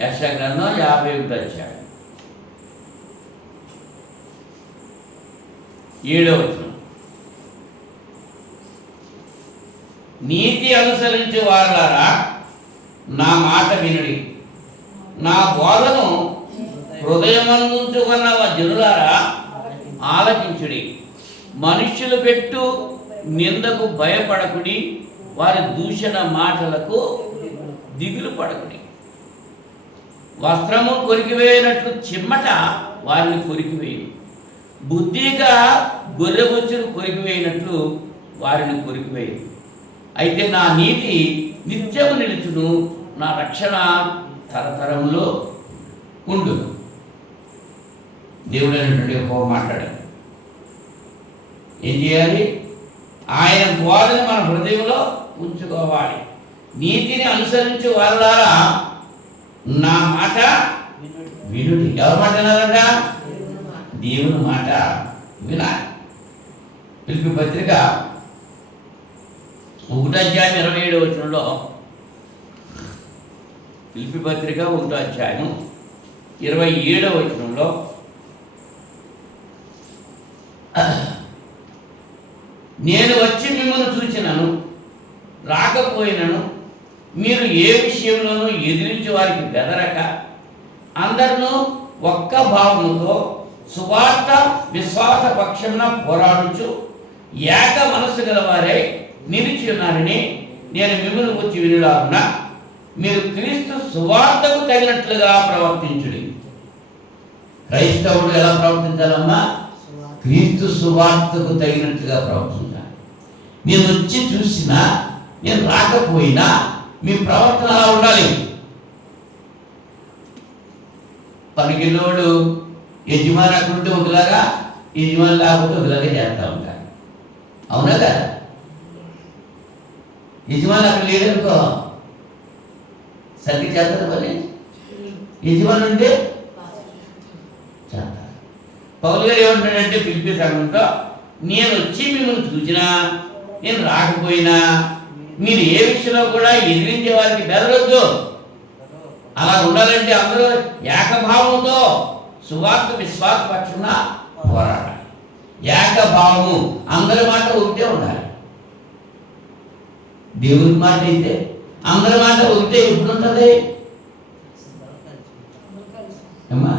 యెషయా గ్రంథం 51వ అధ్యాయం 7వ వచనం. నీతి అనుసరించే వారులారా నా మాట వినుడి, నా బోధను హృదయమందుంచుకున్న జనులారా ఆలకించుడి. మనుష్యులు పెట్టు నిందకు భయపడకుడి, వారి దూషణ మాటలకు దిగులు పడకుడి. వస్త్రము కొరికివేయనట్లు చిమ్మట వారిని కొరికివేయు, బుద్ధిగా గొర్రెబొచ్చును కొరికివేయనట్లు వారిని కొరికివేయు. అయితే నా నీతి నిత్యము నిలుచును, నా రక్షణ తరతరములో ఉండును. దేవుడు అనేటువంటి ఒక మాట్లాడాడు. ఏం చేయాలి? ఆయన బోధన మన హృదయంలో ఉంచుకోవాలి. నీతిని అనుసరించి వారులారా నా మాట వినుడి. ఎవరి మాట వినాలంట? దేవుని మాట వినాలి. పిలిపి పత్రిక 1వ అధ్యాయం 27వ వచనంలో, పిలిపి పత్రిక 1వ అధ్యాయం 27వ వచనంలో నేను వచ్చి మిమ్మల్ని చూచినను రాకపోయినను మీరు ఏ విషయంలోనూ ఎదిరించి వారికి బెదరక అందరినూ ఒక్క భావముతో సువార్త విశ్వాస పక్షమున పోరాడుచు ఏక మనస్సు గలవారై నిలిచి ఉన్నారని నేను మిమ్మల్ని వచ్చి వినులాగున మీరు క్రీస్తు సువార్తకు తగినట్లుగా ప్రవర్తించుడి. క్రైస్తవుడు ఎలా ప్రవర్తించాలమ్మా? క్రీస్తు సువార్తకు తగినట్లుగా ప్రవర్తించాలి. నేను వచ్చి చూసినా నేను రాకపోయినా మీ ప్రవర్తన అలా ఉండాలి. పనికిలోడు యజమాని అక్కడుంటే ఒకలాగా, యజమాని లేకపోతే ఒకలాగా చేస్తూ ఉంటారు. అవునా కదా? యజమాని అక్కడ లేదనుకో సరిగ్గా చేస్తారు పని. యజమాని ఉంటే చేస్తారు. పౌలు గారు ఏమంటాడంటే ఫిలిప్పీ సంఘంతో, నేను వచ్చి మిమ్మల్ని చూసినా నేను రాకపోయినా మీరు ఏ విషయంలో కూడా ఎదిరించే వారికి బెదరొద్దు. అలా ఉండాలంటే అందరూ ఏకభావంతో సువార్త విశ్వాస పక్షున పోరాడాలి. ఏకభావము, అందరి మాట ఒకటే ఉండాలి. దేవుని మాట అయితే అందరి మాట ఒకటే ఎప్పుడు ఉంటుంది అమ్మా?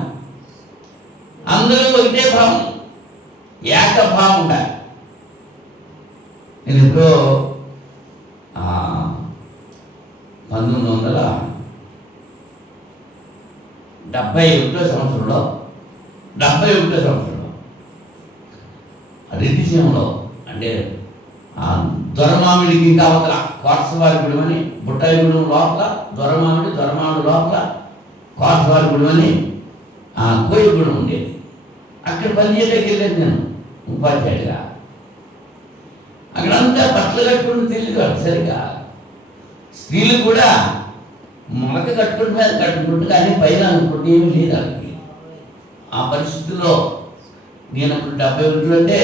అందరూ ఒకటే భావం, ఏకభావం ఉండాలి. నేను ఎప్పుడో 1971 సంవత్సరంలో రెడ్డిసీమలో అంటే దొరమామిడికి ఇంకా అవతల కోటసవారిగూడెం అని, బుట్టాయిగూడెం లోపల దొరమామిడి లోపల కోటసవారిగూడెం అని కోయిగూడెం ఉండేది. అక్కడ పనిచేయడానికి వెళ్ళాను నేను ఉపాధ్యాయుడిగా. అక్కడంతా బట్టలు కట్టుకుంటూ తెలియదు సరిగా. స్త్రీలు కూడా మొలక కట్టుకుంటూ కానీ పైన అనుకుంటే ఏమీ లేదు వాళ్ళకి. ఆ పరిస్థితుల్లో నేను అప్పుడు 71 అంటే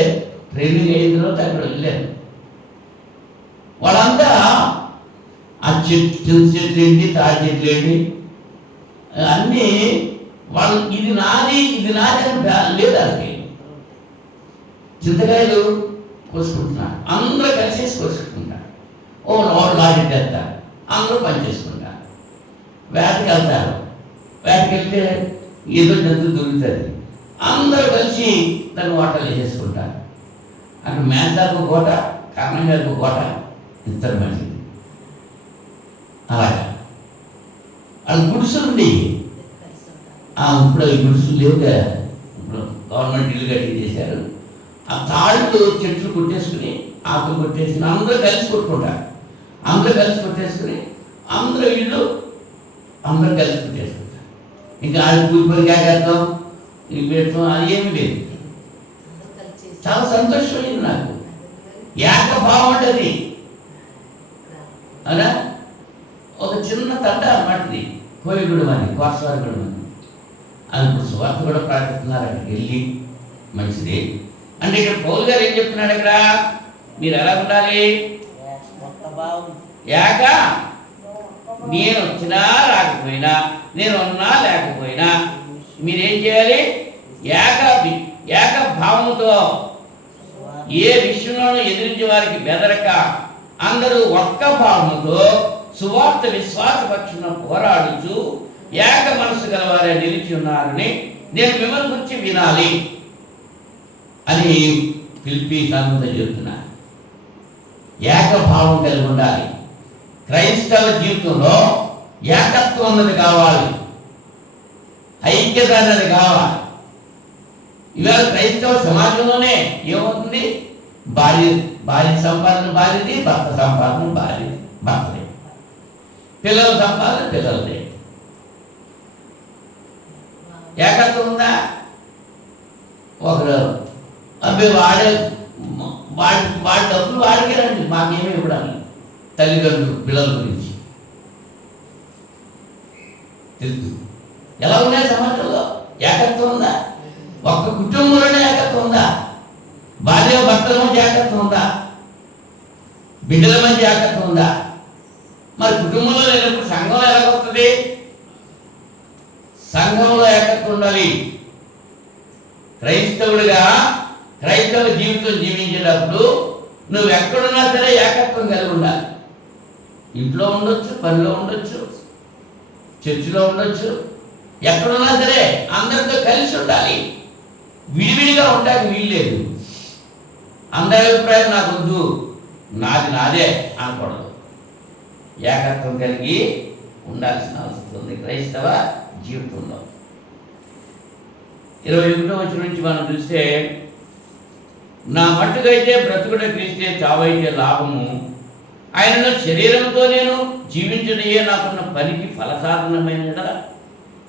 ట్రైనింగ్ అయిన తర్వాత అక్కడ వెళ్ళాను. వాళ్ళంతా ఆ చెట్లు ఏంటి, తాటి చెట్లు ఏంటి అన్నీ వాళ్ళు ఇది నాది అని లేదు వాళ్ళకి. చింతకాయలు కోసుకుంటున్నారు, అందరూ కలిసేసి కోసుకుంటున్నారు. వాళ్ళు లాగెట్టేస్తారు, అందరూ పని చేసుకుంటారు. వేటకి వెళ్తారు, వేటకి వెళ్తే ఏదో జంతువు దొరుకుతుంది, అందరూ కలిసి దాన్ని వాటలు వేసేసుకుంటారు. అక్కడ మేస్తాకు కోట, కర్ణంగారికి కోట, ఇద్దరు మంచిది. అలాగా వాళ్ళ గుడిసెలు ఉండేవి. ఇప్పుడు ఈ గుడిసెలు లేవుగా, ఇప్పుడు గవర్నమెంట్ ఇల్లు కట్టి చేశారు. ఆ తాళ్ళు చెట్లు కొట్టేసుకుని, ఆకులు కొట్టేసుకుని అందరూ కలిసి కొట్టుకుంటారు. అందరూ కలిసి కొట్టేసుకుని అందరూ ఇల్లు అందరూ కలిసి కొట్టేసుకుంటారు. ఇంకా అది కూలిపని కాగేద్దాం, ఇది పెడతాం, అది ఏమీ లేదు. చాలా సంతోషమైంది నాకు. ఏకభావం అంటే అది అలా ఒక చిన్న తండ అన్నమాటది, కోయిగూడెం అని, కోటసవారిగూడెం అని. అది ఇప్పుడు సువార్త కూడా ప్రకటిస్తున్నారు అక్కడికి వెళ్ళి. మంచిది. అంటే ఇక్కడ పౌలు గారు ఏం చెప్తున్నాడు, ఇక్కడ మీరు ఎలా ఉండాలి? ఏక, నేను వచ్చినా రాకపోయినా, నేను ఉన్నా లేకపోయినా మీరేం చేయాలి? ఏక భావముతో ఏ విషయంలోనూ ఎదిరించే వారికి బెదరక అందరూ ఒక్క భావముతో సువార్త విశ్వాస పక్షున పోరాడుచు ఏక మనసు గలవారే నిలిచి ఉన్నారని నేను మిమ్మల్ని గురించి వినాలి అని ఫిలిప్పీ సంఘంతో చెబుతున్నా. ఏకభావం కలిగి ఉండాలి. క్రైస్తవ జీవితంలో ఏకత్వం అన్నది కావాలి, ఐక్యత అన్నది కావాలి. ఇవాళ క్రైస్తవ సమాజంలోనే ఏమవుతుంది? భార్య సంపాదన భార్యది, భర్త సంపాదన భర్తదే, పిల్లల సంపాదన పిల్లలదే. ఏకత్వం ఉందా? ఒకరు అబ్బాయి వాడి డబ్బులు వాడికే రండి, మాకేమీ ఇవ్వడాలి. తల్లిదండ్రులు పిల్లల గురించి తెలుసు. ఎలా ఉన్నాయి సమాజంలో? ఏకత్వం ఉందా? ఒక్క కుటుంబంలోనే ఏకత్వం ఉందా? భార్య భర్తల మధ్య ఏకత్వం ఉందా? బిడ్డల మధ్య ఏకత్వం ఉందా? మరి కుటుంబంలో లేనప్పుడు సంఘంలో ఎలా వస్తుంది? సంఘంలో ఏకత్వం ఉండాలి. క్రైస్తవుడిగా క్రైస్తవ జీవితం జీవించేటప్పుడు నువ్వు ఎక్కడున్నా సరే ఏకత్వం కలిగి ఉండాలి. ఇంట్లో ఉండొచ్చు, పనిలో ఉండొచ్చు, చర్చిలో ఉండొచ్చు, ఎక్కడున్నా సరే అందరితో కలిసి ఉండాలి. విడివిడిగా ఉండడానికి వీల్లేదు. అందరి అభిప్రాయం నాకు వద్దు, నాది నాదే అనకూడదు. ఏకత్వం కలిగి ఉండాల్సిన అవసరం ఉంది క్రైస్తవ జీవితంలో. 21వ వచనం నుంచి మనం చూస్తే, నా మట్టుకైతే బ్రతుకుడ క్రీస్తే, చావైతే లాభము. ఆయనను శరీరంతో నేను జీవించడయే నాకున్న పనికి ఫలసాధనమైన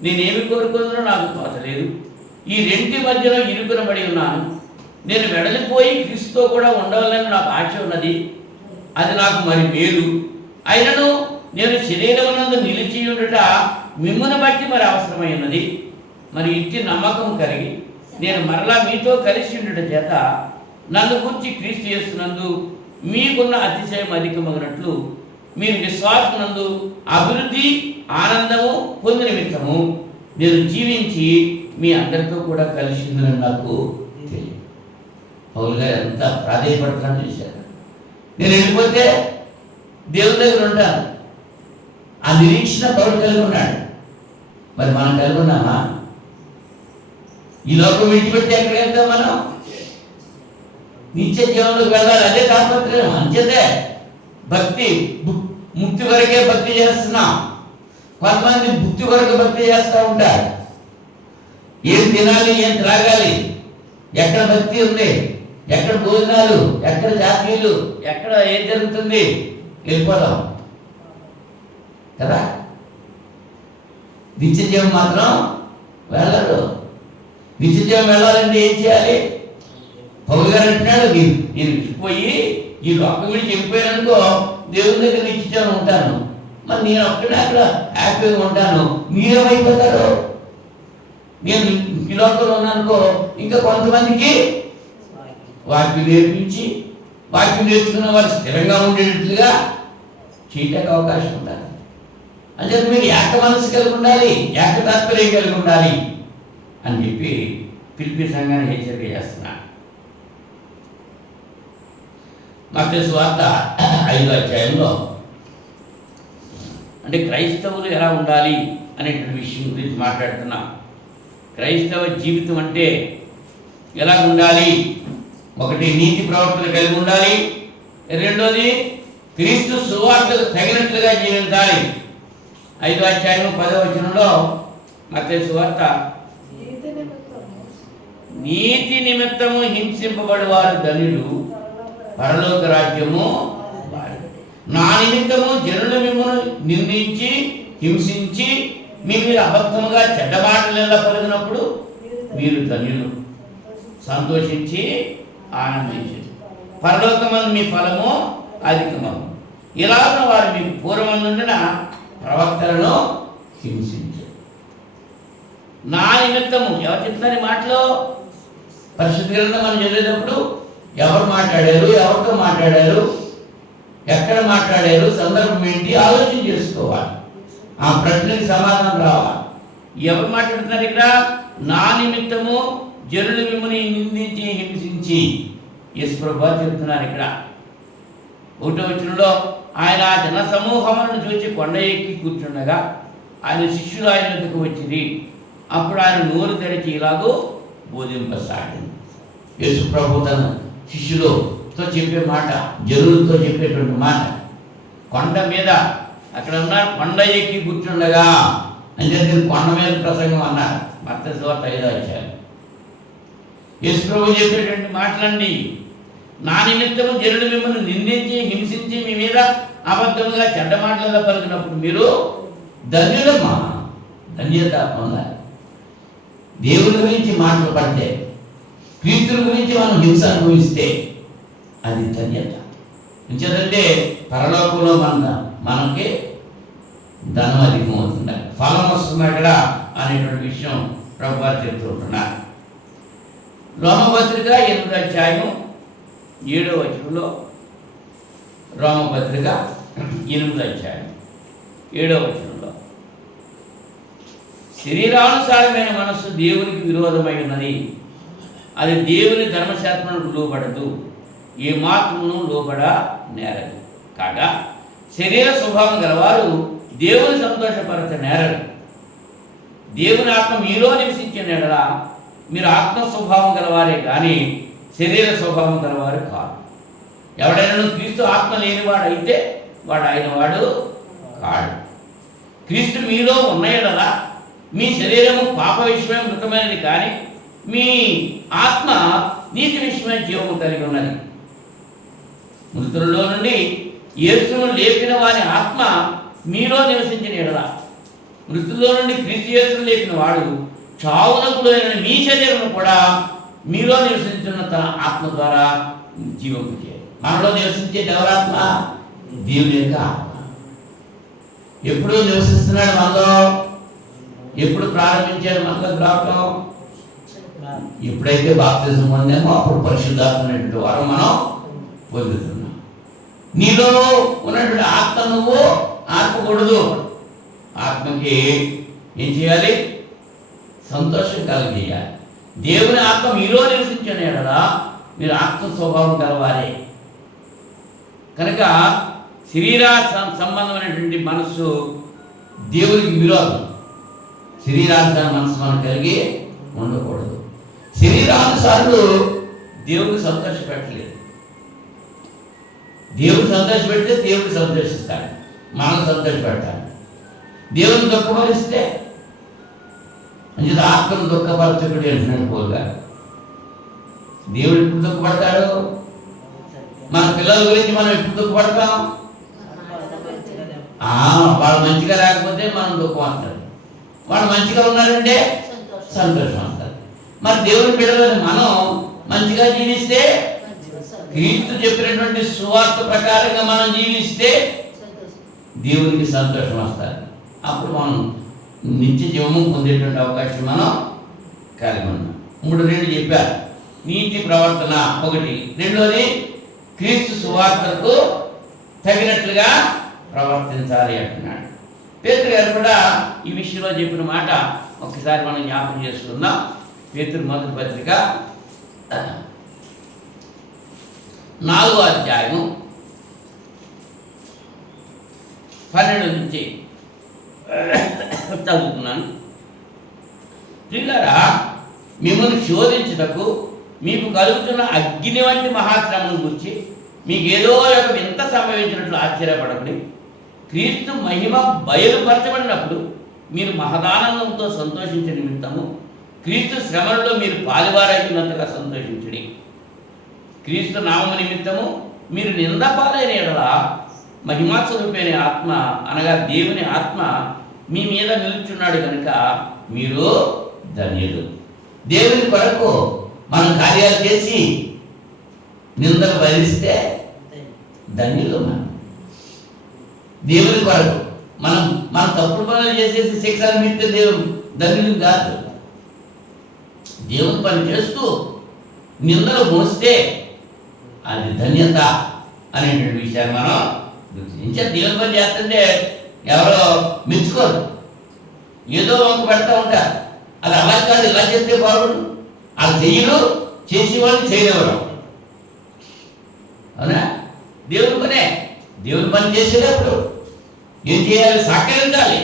నేనేమి కోరుకుందో నాకు తోచలేదు. ఈ రెంటి మధ్యలో ఇరుకునబడి ఉన్నాను. నేను వెడలిపోయి క్రీస్తుతో కూడా ఉండవాలని నాకు ఆశ ఉన్నది, అది నాకు మరి మేలు. అయినను నేను శరీరమునందు నిలిచి ఉండుట మిమ్మును బట్టి మరి అవసరమై ఉన్నది. మరి ఇట్టి నమ్మకం కలిగి నేను మరలా మీతో కలిసి ఉండుట చేత నన్ను గురించి క్రీస్తు యేసునందు మీకున్న అతిశయం అధికమగినట్లు మీరు విశ్వాసమునందు అభివృద్ధి ఆనందము పొంది నిమిత్తము నేను జీవించి మీ అందరితో కూడా కలిసి ఉందని నాకు తెలియదు. పౌలు గారు ఎంత ప్రాధాన్యపడుతున్నాను చూశారు. నేను వెళ్ళిపోతే దేవుని దగ్గర ఉంటాను, ఆ నిరీక్షణ పౌలు కలిగి ఉన్నాడు. మరి మనం కలిగి ఉన్నామా? ఈ లోకం విడిచిపెట్టి ఎక్కడికి వెళ్తాం మనం? నిత్య జీవనంలోకి వెళ్ళాలి. అదే తాపత్రయం. అంచేతే భక్తి ముక్తి వరకే భక్తి చేస్తున్నాం. కొంతమంది భక్తి వరకు భక్తి చేస్తూ ఉంటారు. ఏం తినాలి, ఏం త్రాగాలి, ఎక్కడ భక్తి ఉంది, ఎక్కడ భోజనాలు, ఎక్కడ జాతీయులు, ఎక్కడ ఏం జరుగుతుంది, వెళ్ళిపోదాం కదా. నిత్య జీవం మాత్రం వెళ్ళరు. నిత్య జీవం వెళ్ళాలంటే ఏం చేయాలి? పౌలు గారు అంటున్నాడు, నేను పోయి ఈ లోకం విడిచి వెళ్ళిపోయాననుకో దేవుని దగ్గర నిత్య జీవం ఉంటాను. మరి నేను ఒక్కడే అక్కడ హ్యాపీగా ఉంటాను. మీరేమైపోతారు? నేను ఈ లోకంలో ఉన్నానుకో ఇంకా కొంతమందికి వాక్యం నేర్పించి వాక్యం నేర్చుకున్న వారు స్థిరంగా ఉండేటట్లుగా చేయటానికి అవకాశం ఉండాలి. అంటే మీరు ఏక మనసు కలిగి ఉండాలి, ఏక తాత్పర్యం కలిగి ఉండాలి అని చెప్పి ఫిలిప్పీ సంఘాన్ని హెచ్చరిక చేస్తున్నాను. మత్తయి సువార్త 5వ అధ్యాయంలో అంటే క్రైస్తవులు ఎలా ఉండాలి అనేటువంటి విషయం గురించి మాట్లాడుతున్నాం. క్రైస్తవ జీవితం అంటే ఎలా ఉండాలి? ఒకటి, నీతి ప్రవర్తన కలిగి ఉండాలి. రెండోది, క్రీస్తు సువార్తకు తగినట్లుగా జీవించాలి. 5వ అధ్యాయం 10వ వచనంలో మత్తయి సువార్త, నీతి నిమిత్తము హింసింపబడువారు ధన్యులు, పరలోక రాజ్యము వారిది. నా నిమిత్తము జనులు మిమ్మల్ని నిందించి హింసించి మీ మీద అబద్ధముగా చెడ్డ మాటలు పలికినప్పుడు మీరు ధన్యులు, సంతోషించి ఆనందించండి, పరలోకమందు మీ ఫలము అధికమగు. ఇలా ఉన్న వారు మీకు పూర్వమందుండిన ప్రవక్తలను హింసించారు. నా నిమిత్తము ఎవరు చెప్తారు ఈ మాటలో? పరిశుద్ధ గ్రంథం మనం చదివేటప్పుడు ఎవరు మాట్లాడారు, ఎవరితో మాట్లాడారు, ఎక్కడ మాట్లాడారు, సందర్భం ఏంటి ఆలోచన చేసుకోవాలి. ఆ ప్రశ్నకి సమాధానం రావాలి. ఎవరు మాట్లాడుతున్నారు ఇక్కడ? నా నిమిత్తము జనులు మిమ్మల్ని నిందించి హింసించి, యేసుప్రభువు చెప్తున్నారు ఇక్కడ. 1వ వచనంలో, ఆయన ఆ జన సమూహములను చూసి కొండ ఎక్కి కూర్చుండగా ఆయన శిష్యులు ఆయన వద్దకు వచ్చింది. అప్పుడు ఆయన నోరు తెరిచి ఇలాగూ బోధింపసాగింది. యేసుప్రభువు తన శిష్యులతో చెప్పే మాట, జనులతో చెప్పేటువంటి మాట. కొండ మీద అక్కడ ఉన్నారు, కొండ ఎక్కి కూర్చుండగా అంటే కొండ మీద ప్రసంగం అన్నారు. మత్తయి సువార్త 5వ అధ్యాయం. యేసుప్రభువు చెప్పేటువంటి మాటలండి. నా నిమిత్తము జనులు మిమ్మల్ని నిందించి హింసించి మీ మీద అబద్ధముగా చెడ్డ మాటలలో పలికినప్పుడు మీరు ధన్యులమ్మా. ధన్యత పొందాలి. దేవుని గురించి మాటలు పడితే, క్రీస్తుల గురించి మనం హింస అనుభవిస్తే అది ధన్యత. ఎందుకంటే పరలోకంలో మనకి ధనం అధికమవుతుంది, ఫలం వస్తుంది అక్కడ అనేటువంటి విషయం ప్రభు వారు చెప్తూ ఉంటున్నారు. రోమపత్రిక 8వ అధ్యాయం 7వ వచనంలో, రోమపత్రిక 8వ అధ్యాయం 7వ వచనంలో, శరీరానుసారమైన మనస్సు దేవునికి విరోధమై ఉన్నది, అది దేవుని ధర్మశాస్త్రానికి లోబడదు, ఏ మాత్రమును లోబడ నేరదు. కాగా శరీర స్వభావం గలవారు దేవుని సంతోషపరచ నేరరు. దేవుని ఆత్మ మీలో నివసించిన ఎడల మీరు ఆత్మ స్వభావం గలవారే కానీ శరీర స్వభావం గలవారు కాదు. ఎవడైనా క్రీస్తు ఆత్మ లేనివాడైతే వాడు ఆయన వాడు కాడు. క్రీస్తు మీలో ఉన్న ఎడల మీ శరీరము పాప విషయమే మృతమైనది కానీ మీ ఆత్మ నీతి విషయమే జీవము కలిగి ఉన్నది. మృతులలో నుండి యేసును లేపిన వారి ఆత్మ మీలో నివసించిన ఎడల, మృతుల్లో నుండి క్రీస్తు యేసును లేపిన వాడు చావునకు లోనైన మీ శరీరము కూడా మీలో నివసించిన తన ఆత్మ ద్వారా జీవము చేయాలి. మనలో నివసించే ఎవరాత్మ? దేవుని యొక్క ఆత్మ. ఎప్పుడు నివసిస్తున్నాడు మనలో? ఎప్పుడు ప్రారంభించాడు మనలోకి రావటం? ఎప్పుడైతే బాప్తిజం పొందామో అప్పుడు పరిశుద్ధాత్మ వరం మనం పొందుతున్నాం. నీలో ఉన్నటువంటి ఆత్మ నువ్వు ఆర్పకూడదు. ఆత్మకి ఏం చేయాలి? సంతోషం కలిగేయాలి. దేవుని ఆత్మ మీలో నివసించిన ఎడలా మీరు ఆత్మ స్వభావం కలవారే. కనుక శరీర సంబంధమైనటువంటి మనస్సు దేవునికి విరోధం. శరీరాంతర మనసు మనం కలిగి ఉండకూడదు. శరీరానుసారులు దేవుడిని సంతోషపెట్టలేదు. దేవుడు సంతోషపెడితే దేవుడు సంతోషిస్తాడు, మనం సంతోషపెట్టాలి. దేవుని దుఃఖపరిస్తే అంటే ఆత్మను దుఃఖపరచకుడు అంటున్నాడు పౌలు గారు. దేవుడు ఎప్పుడు దుఃఖపడతాడు? మన పిల్లల గురించి మనం ఎప్పుడు దుఃఖపడతాం? వాళ్ళు మంచిగా లేకపోతే మనం దుఃఖం అంటారు, వాళ్ళు మంచిగా ఉన్నారంటే సంతోషం అంటారు. మరి దేవుని పిల్లలని మనం మంచిగా జీవిస్తే, క్రీస్తు చెప్పినటువంటి సువార్త ప్రకారంగా మనం జీవిస్తే దేవునికి సంతోషం వస్తుంది. అప్పుడు మనం నిత్య జీవము పొందేటువంటి అవకాశం మనం కలిగి ఉన్నాం. 3 చెప్పారు, నీతి ప్రవర్తన 1, రెండోది క్రీస్తు సువార్తకు తగినట్లుగా ప్రవర్తించాలి అంటున్నాడు. పేతురు గారు కూడా ఈ విషయంలో చెప్పిన మాట ఒకసారి మనం జ్ఞాపకం చేసుకుందాం. పేతురు మొదటి పత్రిక 4వ అధ్యాయము 12 నుంచి చదువుతున్నాను. ప్రియులారా, మిమ్మల్ని శోధించుటకు మీకు కలుగుతున్న అగ్ని వంటి మహాశ్రమను గురించి మీకు ఏదో ఒక వింత సంభవించినట్లు ఆశ్చర్యపడకండి. క్రీస్తు మహిమ బయలుపరచబడినప్పుడు మీరు మహదానందంతో సంతోషించే నిమిత్తము క్రీస్తు శ్రమలలో మీరు పాలువారైతున్నట్టుగా సంతోషించుడి. క్రీస్తు నామము నిమిత్తము మీరు నిందపాలైన ఎడల మహిమాస్వరూపైన ఆత్మ అనగా దేవుని ఆత్మ మీ మీద నిలుచున్నాడు కనుక మీరు ధన్యులు. దేవుని కొరకు మనం కార్యాలు చేసి నిందలు భరిస్తే ధన్యులు. దేవుని కొరకు మనం తప్పుడు పనులు చేసేసి శిక్షలు మిత్తే దేవుడు ధన్యులు కాదు. దేవుని పని చేస్తూ నిందలు మోస్తే అది ధన్యత అనేటువంటి విషయాన్ని మనం గుర్తించే. దేవుని పని చేస్తుంటే ఎవరో మెచ్చుకోరు, ఏదో వంక పెడతా ఉంటారు. అది అలా కాదు, ఇలా చేస్తే బాగుండు, అది చెయ్యరు, చేసేవాళ్ళు చేయలేవరు. అవునా? దేవుని పనే. దేవుని పని చేసేటప్పుడు ఏం చేయాలి? సహకరించాలి.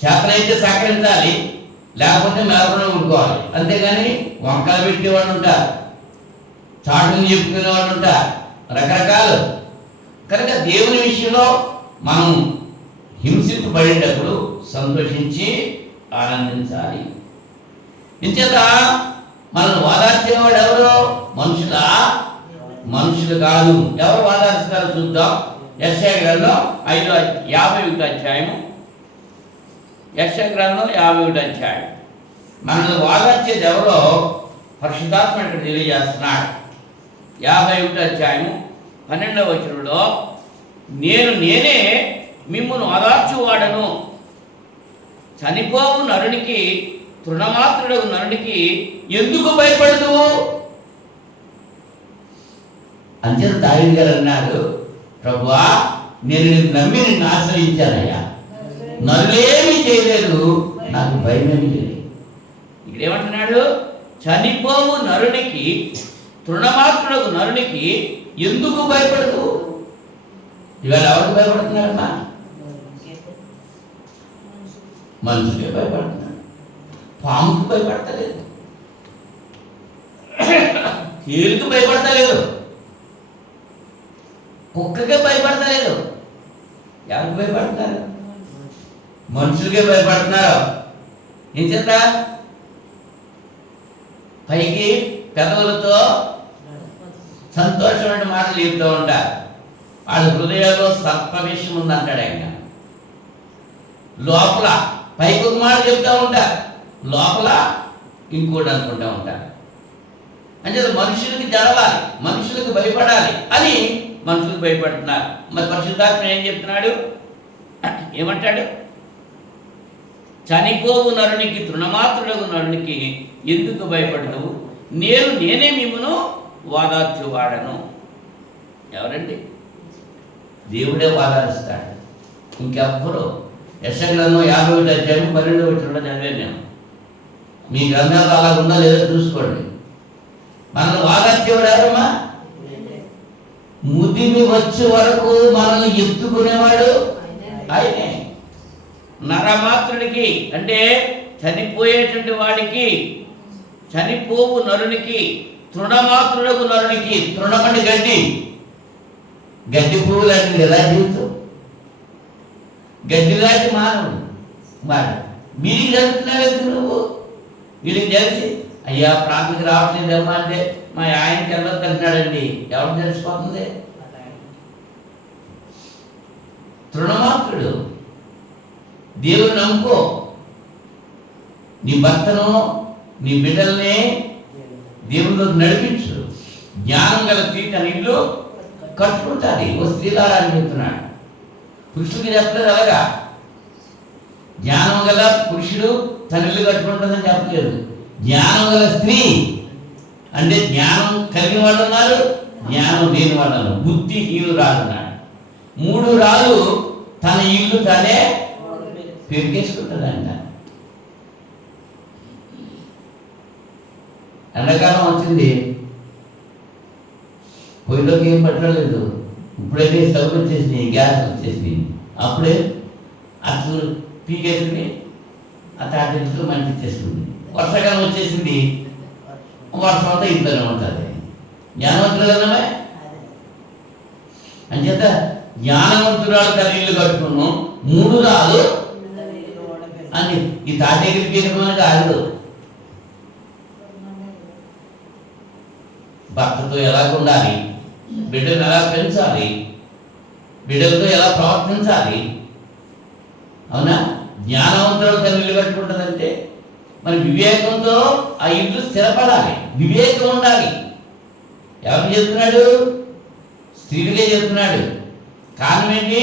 చేతనైతే సహకరించాలి, లేకపోతే మేలకుండా ఊరుకోవాలి. అంతేగాని వంకలు పెట్టేవాళ్ళు ఉంటారు, చాటుని చెప్పుకునే వాళ్ళు ఉంటారు, రకరకాలు. కనుక దేవుని విషయంలో మనం హింసింపబడేటప్పుడు సంతోషించి ఆనందించాలి. ఇంచేత మనల్ని వాదార్చేవాడు ఎవరు? మనుషులా? మనుషులు కాదు. ఎవరు వాదార్చుతారో చూద్దాం. యెషయా గ్రంథం 51వ అధ్యాయము. యెషయా గ్రంథం 51వ అధ్యాయం. మనల్ని వాదార్చేది ఎవరో పరిశుద్ధాత్మ ఇక్కడ తెలియజేస్తున్నాడు. 51వ అధ్యాయము 12వ వచనంలో, నేనే మిమ్మును ఓదార్చువాడను, చనిపోవు నరునికి తృణమాత్రుడగు నరునికి ఎందుకు భయపడదు? అంచేత దావీదు గారు అన్నాడు, ప్రభువా నేను నిన్ను నమ్మి నిన్ను ఆశ్రయించానయ్యా, నరులేమీ చేయలేదు, నాకు భయమేమి లేదు. ఇక్కడ ఏమంటున్నాడు? చనిపోవు నరునికి తృణమాత్రుడగు నరునికి ఎందుకు భయపడదు? ఇవాళ ఎవరికి భయపడుతున్నారమ్మా? మనుషులకే భయపడుతున్నాడు, పాముకు భయపడతలేదు, తేలికి భయపడతలేదు, కుక్కకే భయపడతలేదు. ఎవరికి భయపడుతున్నారు? మనుషులకే భయపడుతున్నారు. ఏం చేత? పైకి పెదవులతో సంతోషమైన మాటలు చెప్తూ ఉంటారు. వాళ్ళ హృదయాల్లో సర్ప విషయం ఉందంటాడు ఆయన. లోపల పైకి ఒక మాట చెప్తూ ఉంటారు, లోపల ఇంకోటి అనుకుంటూ ఉంటారు. అంటే మనుషులకి జరగాలి, మనుషులకు భయపడాలి అని మనుషులకు భయపడుతున్నారు. మరి పరిశుద్ధాత్మ ఏం చెప్తున్నాడు? ఏమంటాడు? చనిపోవు నరునికి తృణమాత్రుడగు నరునికి ఎందుకు భయపడదు? నేనే మిమ్మును వాదార్చువాడను. ఎవరండి? దేవుడే వాదారుస్తాడు, ఇంకెవ్వరు. యెషయా గ్రంథం 51వ అధ్యాయం 12వ వచనంలో చదివాను నేను. మీ గ్రంథాలు అలా ఉందా లేదో చూసుకోండి. మనల్ని వాదార్చేవాడు ఎవరమ్మా? ముదిమి వచ్చే వరకు మనల్ని ఎత్తుకునేవాడు ఆయనే. నరమాత్రుడికి అంటే చనిపోయేటువంటి వాడికి, చనిపోవు నరునికి, తృణమాత్రులకు నరునికి, తృణమని గడ్డి పువ్వు లాంటిది ఎలా జీవితం, గడ్డి లాంటి మానవుడు మాట వీరికి జరుగుతున్నావు నువ్వు. వీళ్ళకి తెలిసి అయ్యా ప్రాంతానికి రావట్లేదమ్మా అంటే మా ఆయనకి వెళ్ళొద్దు అంటున్నాడండి, ఎవరు తెలిసిపోతుంది? తృణమాత్రుడు. దేవుని నమ్ముకో, నీ భర్తను నీ బిడ్డల్ని దేవుళ్ళు నడిపించు. జ్ఞానం గల స్త్రీ తన ఇల్లు కట్టుకుంటారు. ఓ స్త్రీలారా అని చెప్తున్నాడు. పురుషుడికి చెప్పలేదు అలాగా. జ్ఞానం గల పురుషుడు తన ఇల్లు కట్టుకుంటుందని చెప్పలేదు. జ్ఞానం గల స్త్రీ అంటే జ్ఞానం కలిగిన వాళ్ళు ఉన్నారు, జ్ఞానం లేని వాళ్ళు ఉన్నారు. బుద్ధిహీనురాలు అన్నాడు. 3 రాళ్ళు తన ఇల్లు తానే పెరిగేసుకుంటుందంట. ఎండాకాలం వచ్చింది, పొయ్యిలోకి ఏం పట్టలేదు. ఇప్పుడైతే స్టవ్ వచ్చేసినాయి, గ్యాస్ వచ్చేసినాయి. అప్పుడే అసలు పీకేసుకుని ఆ తాటితో మంచి ఇచ్చేసుకుంది. వర్షాకాలం వచ్చేసింది, వర్షం అంతా ఇంట్లోనే ఉంటుంది. జ్ఞానవంతులు కదమ్మా. అంచేత జ్ఞానవంతురాలు తన ఇల్లు కట్టుకున్నాం, 3 రాళ్ళు అని ఈ తాటగిరి పీకమని కాదు. భర్తతో ఎలా ఉండాలి, బిడ్డను ఎలా పెంచాలి, బిడ్డలతో ఎలా ప్రవర్తించాలి. అవునా? జ్ఞానవంతురాలు తన ఇల్లు కట్టుకుంటుందంటే మరి వివేకంతో ఆ ఇల్లు స్థిరపడాలి, వివేకం ఉండాలి. ఎవరు చెప్తున్నాడు? స్త్రీలుగా చెప్తున్నాడు. కారణం ఏంటి?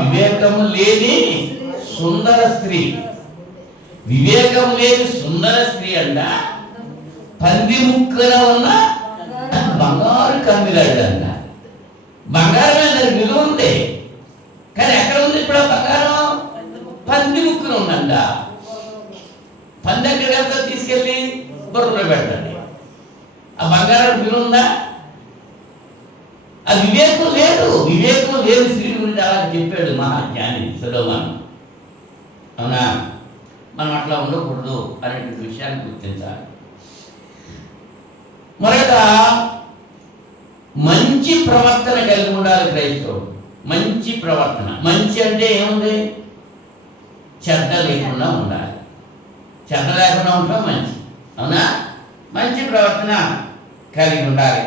వివేకము లేని సుందర స్త్రీ. వివేకం లేని సుందర స్త్రీ అంట పంది ముక్కన ఉన్న బంగారు కమ్మిలాడు అంట. బంగారం అనేది విలువ ఉంది, కానీ ఎక్కడ ఉంది ఇప్పుడు ఆ బంగారం? పంది ముక్కన ఉందంట. పంది ఎక్కడికి వెళ్తా తీసుకెళ్ళి బుర్రలో పెడతాడు. ఆ బంగారం విలువ ఉందా? ఆ వివేకం లేదు. వివేకం లేని స్త్రీ గురించి అలా చెప్పాడు మహాజ్ఞాని సొలొమోను. అవునా? మనం అట్లా ఉండకూడదు అనేటువంటి విషయాన్ని గుర్తించాలి. మరొక మంచి ప్రవర్తన కలిగి ఉండాలి క్రైస్తవుడు. మంచి ప్రవర్తన. మంచి అంటే ఏముంది? చెడ్డ లేకుండా ఉండాలి. చెడ్డ లేకుండా ఉంటాం మంచి. అవునా? మంచి ప్రవర్తన కలిగి ఉండాలి.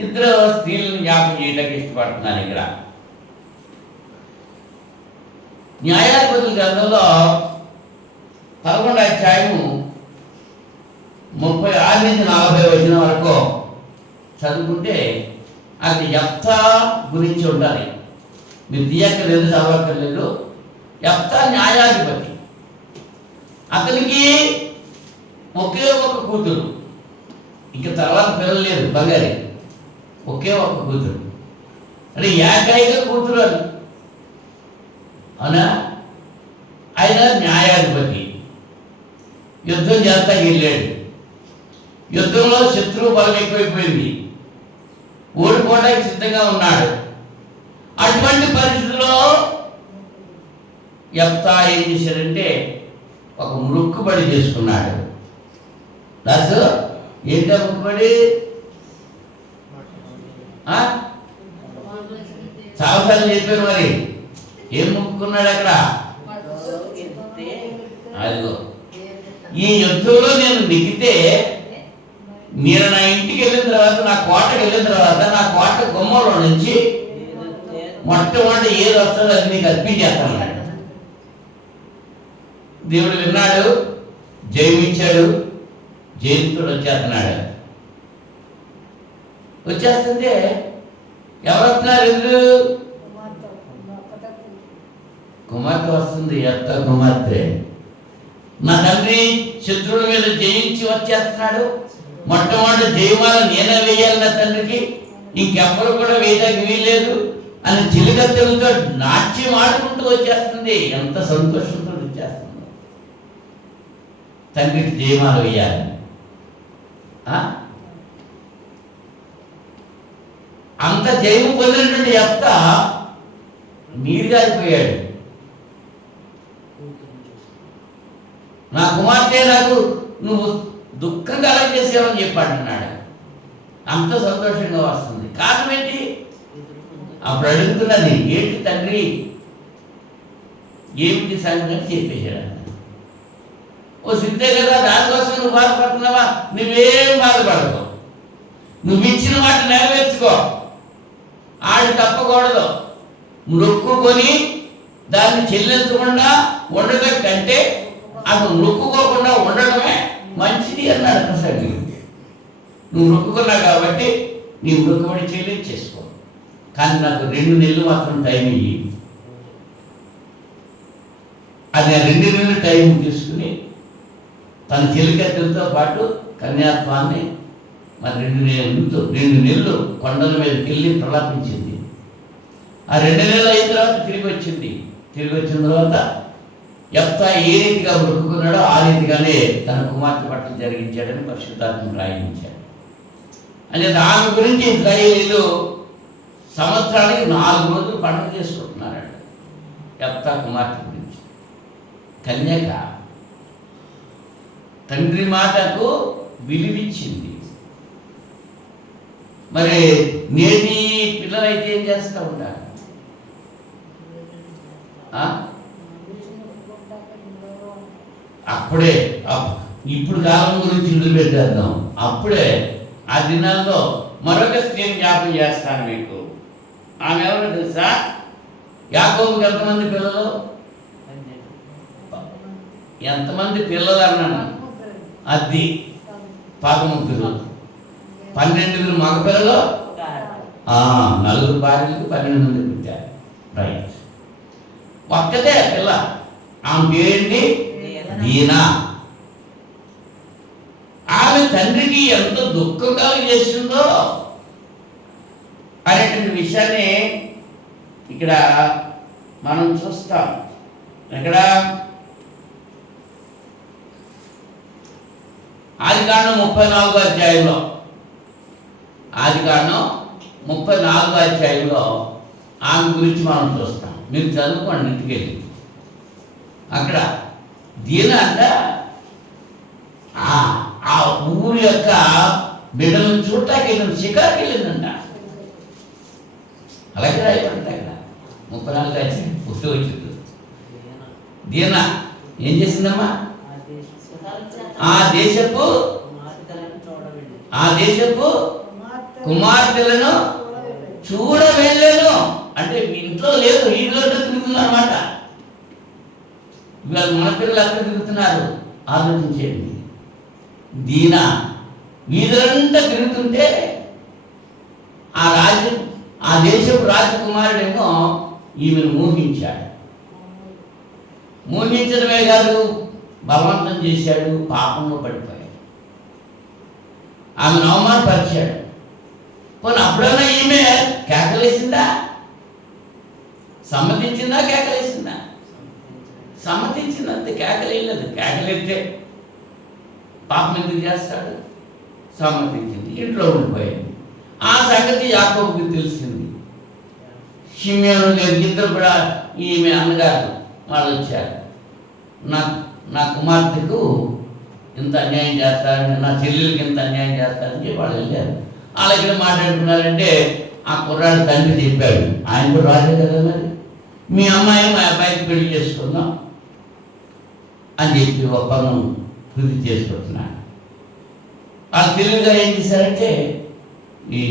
2 స్త్రీలను జ్ఞాపకం చేయడానికి ఇష్టపడుతున్నాను ఇక్కడ. న్యాయాధిపతుల గ్రంథంలో 11వ అధ్యాయము 36 నుంచి 40 వచ్చిన వరకు చదువుకుంటే అది యెఫ్తా గురించి ఉండాలి. మీరు తీయక్కర్లేదు, చదవక్కర్లేదు. యెఫ్తా న్యాయాధిపతి. అతనికి ఒకే ఒక కూతురు, ఇంకా తర్వాత పిల్లలు లేదు, బంగారి. ఒకే ఒక కూతురు, అంటే ఏకైక కూతురు అని. అవునా? ఆయన న్యాయాధిపతి. యుద్ధం చేస్తా వెళ్ళాడు. యుద్ధంలో శత్రువు బలం ఎక్కువైపోయింది, ఓడిపోవడానికి సిద్ధంగా ఉన్నాడు. అటువంటి పరిస్థితుల్లో యెఫ్తా ఏం చేశాడంటే ఒక మొక్కుబడి చేసుకున్నాడు. దాసు ఏంటో మొక్కుబడి? చాలాసార్లు చెప్పారు. మరి ఏం మొక్కుకున్నాడు అక్కడ? అదిగో, ఈ యుద్ధంలో నేను నెగ్గితే, నేను నా ఇంటికి వెళ్ళిన తర్వాత, నా కోటకి వెళ్ళిన తర్వాత, నా కోట గుమ్మంలో నుంచి మొట్టమొదటి ఏది వస్తుందో అది నీకు అర్పించేస్తాను. దేవుడు విన్నాడు, జయమిచ్చాడు. జయంతుడు వచ్చేస్తున్నాడు. వచ్చేస్తుంటే ఎవరు వస్తున్నారు? ఎదురు కుమార్తె వస్తుంది. యెఫ్తా కుమార్తె. నా తండ్రి శత్రువుల మీద జయించి వచ్చేస్తున్నాడు. మొట్టమొదటి జయమాల నేనే వేయాలి నా తండ్రికి, ఇంకెవ్వరు కూడా వేయడానికి వీల్లేదు అని చిలుకత్తెలతో నాట్యం ఆడుకుంటూ వచ్చేస్తుంది. ఎంత సంతోషంతో వచ్చేస్తుంది. తండ్రికి జయమాల వేయాలి. అంత జయము పొందినటువంటి యెఫ్తా నీరుగారిపోయాడు. నా కుమార్తె నాకు నువ్వు దుఃఖం కలగజేసావని చెప్పి అంటున్నాడు. అంత సంతోషంగా వస్తుంది. కారణం ఏంటి? అప్పుడు అడుగుతున్నది, ఏంటి తండ్రి, ఏమిటి సంగతి అని చెప్పేశాడు. ఓ సిద్ధే కదా, దానికోసం నువ్వు బాధపడుతున్నావా? నువ్వేం బాధపడతావు, నువ్వు ఇచ్చిన మాట నెరవేర్చుకో. ఆడి తప్పకూడదు. నొక్కుకొని దాన్ని చెల్లించకుండా ఉండటం కంటే అసలు నొక్కుకోకుండా ఉండడమే మంచిది అన్నాడు ప్రసంగి. నువ్వు నొక్కుకున్నావు కాబట్టి నీ నొక్కుబడి చెల్లించేసుకో, కానీ నాకు 2 నెలలు మాత్రం టైం ఇయ్యి. అది 2 నెలలు టైం తీసుకుని తన చెలికత్తెలతో పాటు కన్యాత్వాన్ని మరి 2 నెలలు కొండల మీదకి వెళ్ళి ప్రలాపించింది. ఆ 2 నెలలు అయిన తర్వాత తిరిగి వచ్చింది. తిరిగి వచ్చిన తర్వాత యెఫ్తా ఏ రీతిగా మొక్కుకున్నాడో ఆ రీతిగానే తన కుమార్తె పట్ల జరిగించాడని పరిశుద్ధాత్మ రాయించాడు. అంటే ఆమె గురించి ఇశ్రాయేలీయులు సంవత్సరానికి 4 రోజులు పండుగ చేసుకుంటున్నారంట. యెఫ్తా కుమార్తె గురించి. కన్యక తండ్రి మాటకు విలువిచ్చింది. మరి నేటి పిల్లలైతే ఏం చేస్తూ ఉంటారు? అప్పుడే ఇప్పుడు కాలం గురించి వదిలిపెట్టేద్దాం. అప్పుడే ఆ దినాల్లో మరొక స్త్రీని జ్ఞాపకం చేస్తాను మీకు. ఆమె ఎవరో తెలుసా? యాకోబుకి ఎంతమంది పిల్లలు? ఎంతమంది పిల్లలు అన్నాను? అది 13. 12 మగపిల్లలు, 4 భార్యలకు 12 మంది పుట్టారు. రైట్. ఒక్కతే పిల్ల. ఆమె పేరేంటి? దీనా. ఆమె తండ్రికి ఎంత దుఃఖం కలిగజేసిందో అనేటువంటి విషయాన్ని ఇక్కడ మనం చూస్తాం. ఇక్కడ ఆదికాండం 34వ అధ్యాయంలో, ఆదికాండం 34వ అధ్యాయంలో ఆమె గురించి మనం చూస్తాం. మీరు చదువుకోండి ఇంటికెళ్ళి. అక్కడ దీన అంట ఆ ఊరి యొక్క బిడ్డలను చూడటానికి వెళ్ళిన, షికారుకి వెళ్ళిందంట. అలాగే రాయబడింది అక్కడ 34 అధ్యాయం పుస్తకం వచ్చింది. దీన ఏం చేసిందమ్మా? ఆ దేశపు కుమార్తెలను చూడ వెళ్ళాను. అంటే ఇంట్లో లేదు, వీధిలో తిరుగుతున్నారు అన్నమాట. ఇవాళ మన పిల్లలు అక్కడ తిరుగుతున్నారు. ఆలోచించేయండి. దీనా వీధులంతా తిరుగుతుంటే ఆ దేశపు రాజకుమారుడేమో ఈమెను మోహించాడు. మోహించడమే కాదు, బలవంతం చేశాడు. పాపంలో పడిపోయాడు. ఆమెను అవమానపరిచాడు. పోనీ అప్పుడన్నా ఈమె కేకలేసిందా? సమ్మతించిందా? కేకలేసిందా? సమ్మతించిందంతే, కేకలేదు. కేకలేస్తే పాపం ఎందుకు చేస్తాడు? సమ్మతించింది, ఇంట్లో ఉండిపోయింది. ఆ సంగతి యాకోబుకి తెలిసింది. షిమ్యోను ఇద్దరు కూడా ఈమె అన్నగారు వాళ్ళు వచ్చారు. నా కుమార్తెకు ఇంత అన్యాయం చేస్తారని, నా చెల్లెలకి ఇంత అన్యాయం చేస్తారని చెప్పి వాళ్ళు వెళ్ళారు. అలాగే మాట్లాడుకున్నారంటే ఆ కుర్రాడు తండ్రి చెప్పాడు, ఆయన కూడా రాజే కదా, మరి మీ అమ్మాయి మా అబ్బాయికి పెళ్లి చేసుకుందాం అని చెప్పి ఒప్పందం పూర్తి చేసుకుంటున్నాడు. వాళ్ళు తెలివిగా ఏం చేశారంటే ఈ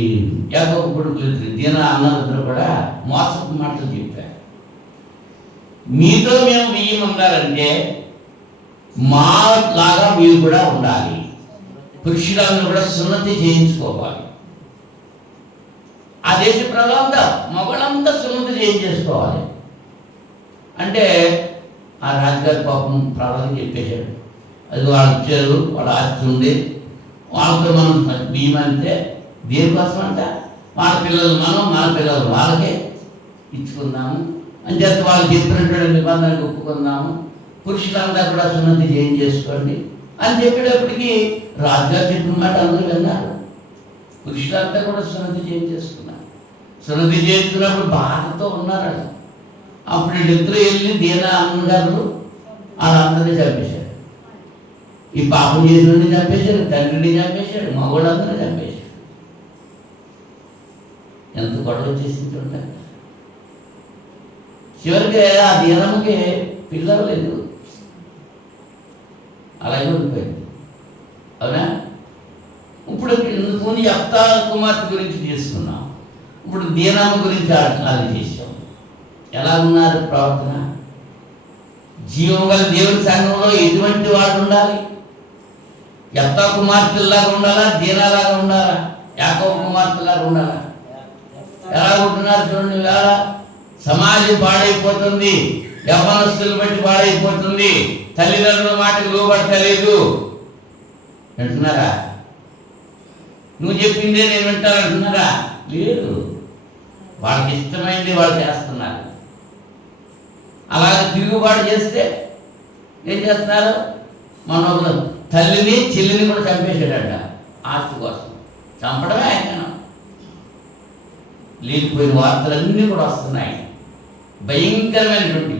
యాకోబు కొడుకులు దీన అన్నలిద్దరు కూడా మోసపు మాటలు చెప్పారు. మీతో మేము బియ్యం ఉండాలంటే మాలాగా మీరు కూడా ఉండాలి. పురుషులను కూడా సున్నతి చేయించుకోవాలి. ఆ దేశ ప్రజలంతా మగళ్ళంతా సున్నతి చేయించేసుకోవాలి. అంటే ఆ రాజుగారి పాపం ప్రజలకు చెప్పేశాడు, అది వాళ్ళు వచ్చారు, వాళ్ళ ఆస్తి ఉంది, వాళ్ళతో మనం బియ్యం అంటే దేనికోసం అంట వాళ్ళ పిల్లలు మనం, మన పిల్లలు వాళ్ళకే ఇచ్చుకుందాము అని చెప్పి వాళ్ళు చెప్పినటువంటి నిబంధనకు ఒప్పుకుందాము. పురుషులంతా కూడా సున్నతి చేయించేసుకోండి అని చెప్పేటప్పటికి రాజుగారు చెప్పిన మాట అందరూ విన్నారు. పురుషులంతా కూడా సున్నతి చేయించేసుకున్నారు. సున్నతి చేయించుకున్నప్పుడు బాధతో ఉన్నారు. అప్పుడు వీళ్ళిద్దరూ వెళ్ళి దీన అన్నగారు వాళ్ళందరినీ చంపేశారు. ఈ పాపం చేసిన చంపేశాడు, తండ్రిని చంపేశాడు, మగవాళ్ళందరూ చంపేశాడు. ఎంత గొడవ వచ్చేసింది చూడండి. చివరికి ఆ దీనమ్మకి పిల్లలు లేదు, అలాగే ఉండిపోయింది. అవునా? ఇప్పుడు ముందు యెఫ్తా కుమార్తె గురించి తీసుకున్నాం, ఇప్పుడు దీనమ్మ గురించి ఆలోచించాం. ఎలా ఉన్నారు ప్రవర్తన? జీవం గల దేవుని సంఘంలో ఎటువంటి వాడు ఉండాలి? యెఫ్తా కుమార్తెలాగా ఉండాలా? దీనాలాగా ఉండాలా? యాకోబు కుమార్తెలాగా ఉండాలా? ఎలా ఉంటున్నారు చూడండి. ఇలా సమాజం పాడైపోతుంది, యవ్వనస్తులు బట్టి పాడైపోతుంది, తల్లిదండ్రుల మాటకు లోబడతలేదు. వింటున్నారా? నువ్వు చెప్పిందే నేను వింటాను అంటున్నారా? లేదు, వాళ్ళకి ఇష్టమైంది వాళ్ళు చేస్తున్నారు. అలాగే తిరుగుబాటు చేస్తే ఏం చేస్తున్నారు? మన తల్లిని చెల్లిని కూడా చంపేశాడట ఆస్తి కోసం. చంపడమే ఆయన. లేకపోయిన వార్తలన్నీ కూడా వస్తున్నాయి, భయంకరమైనటువంటి.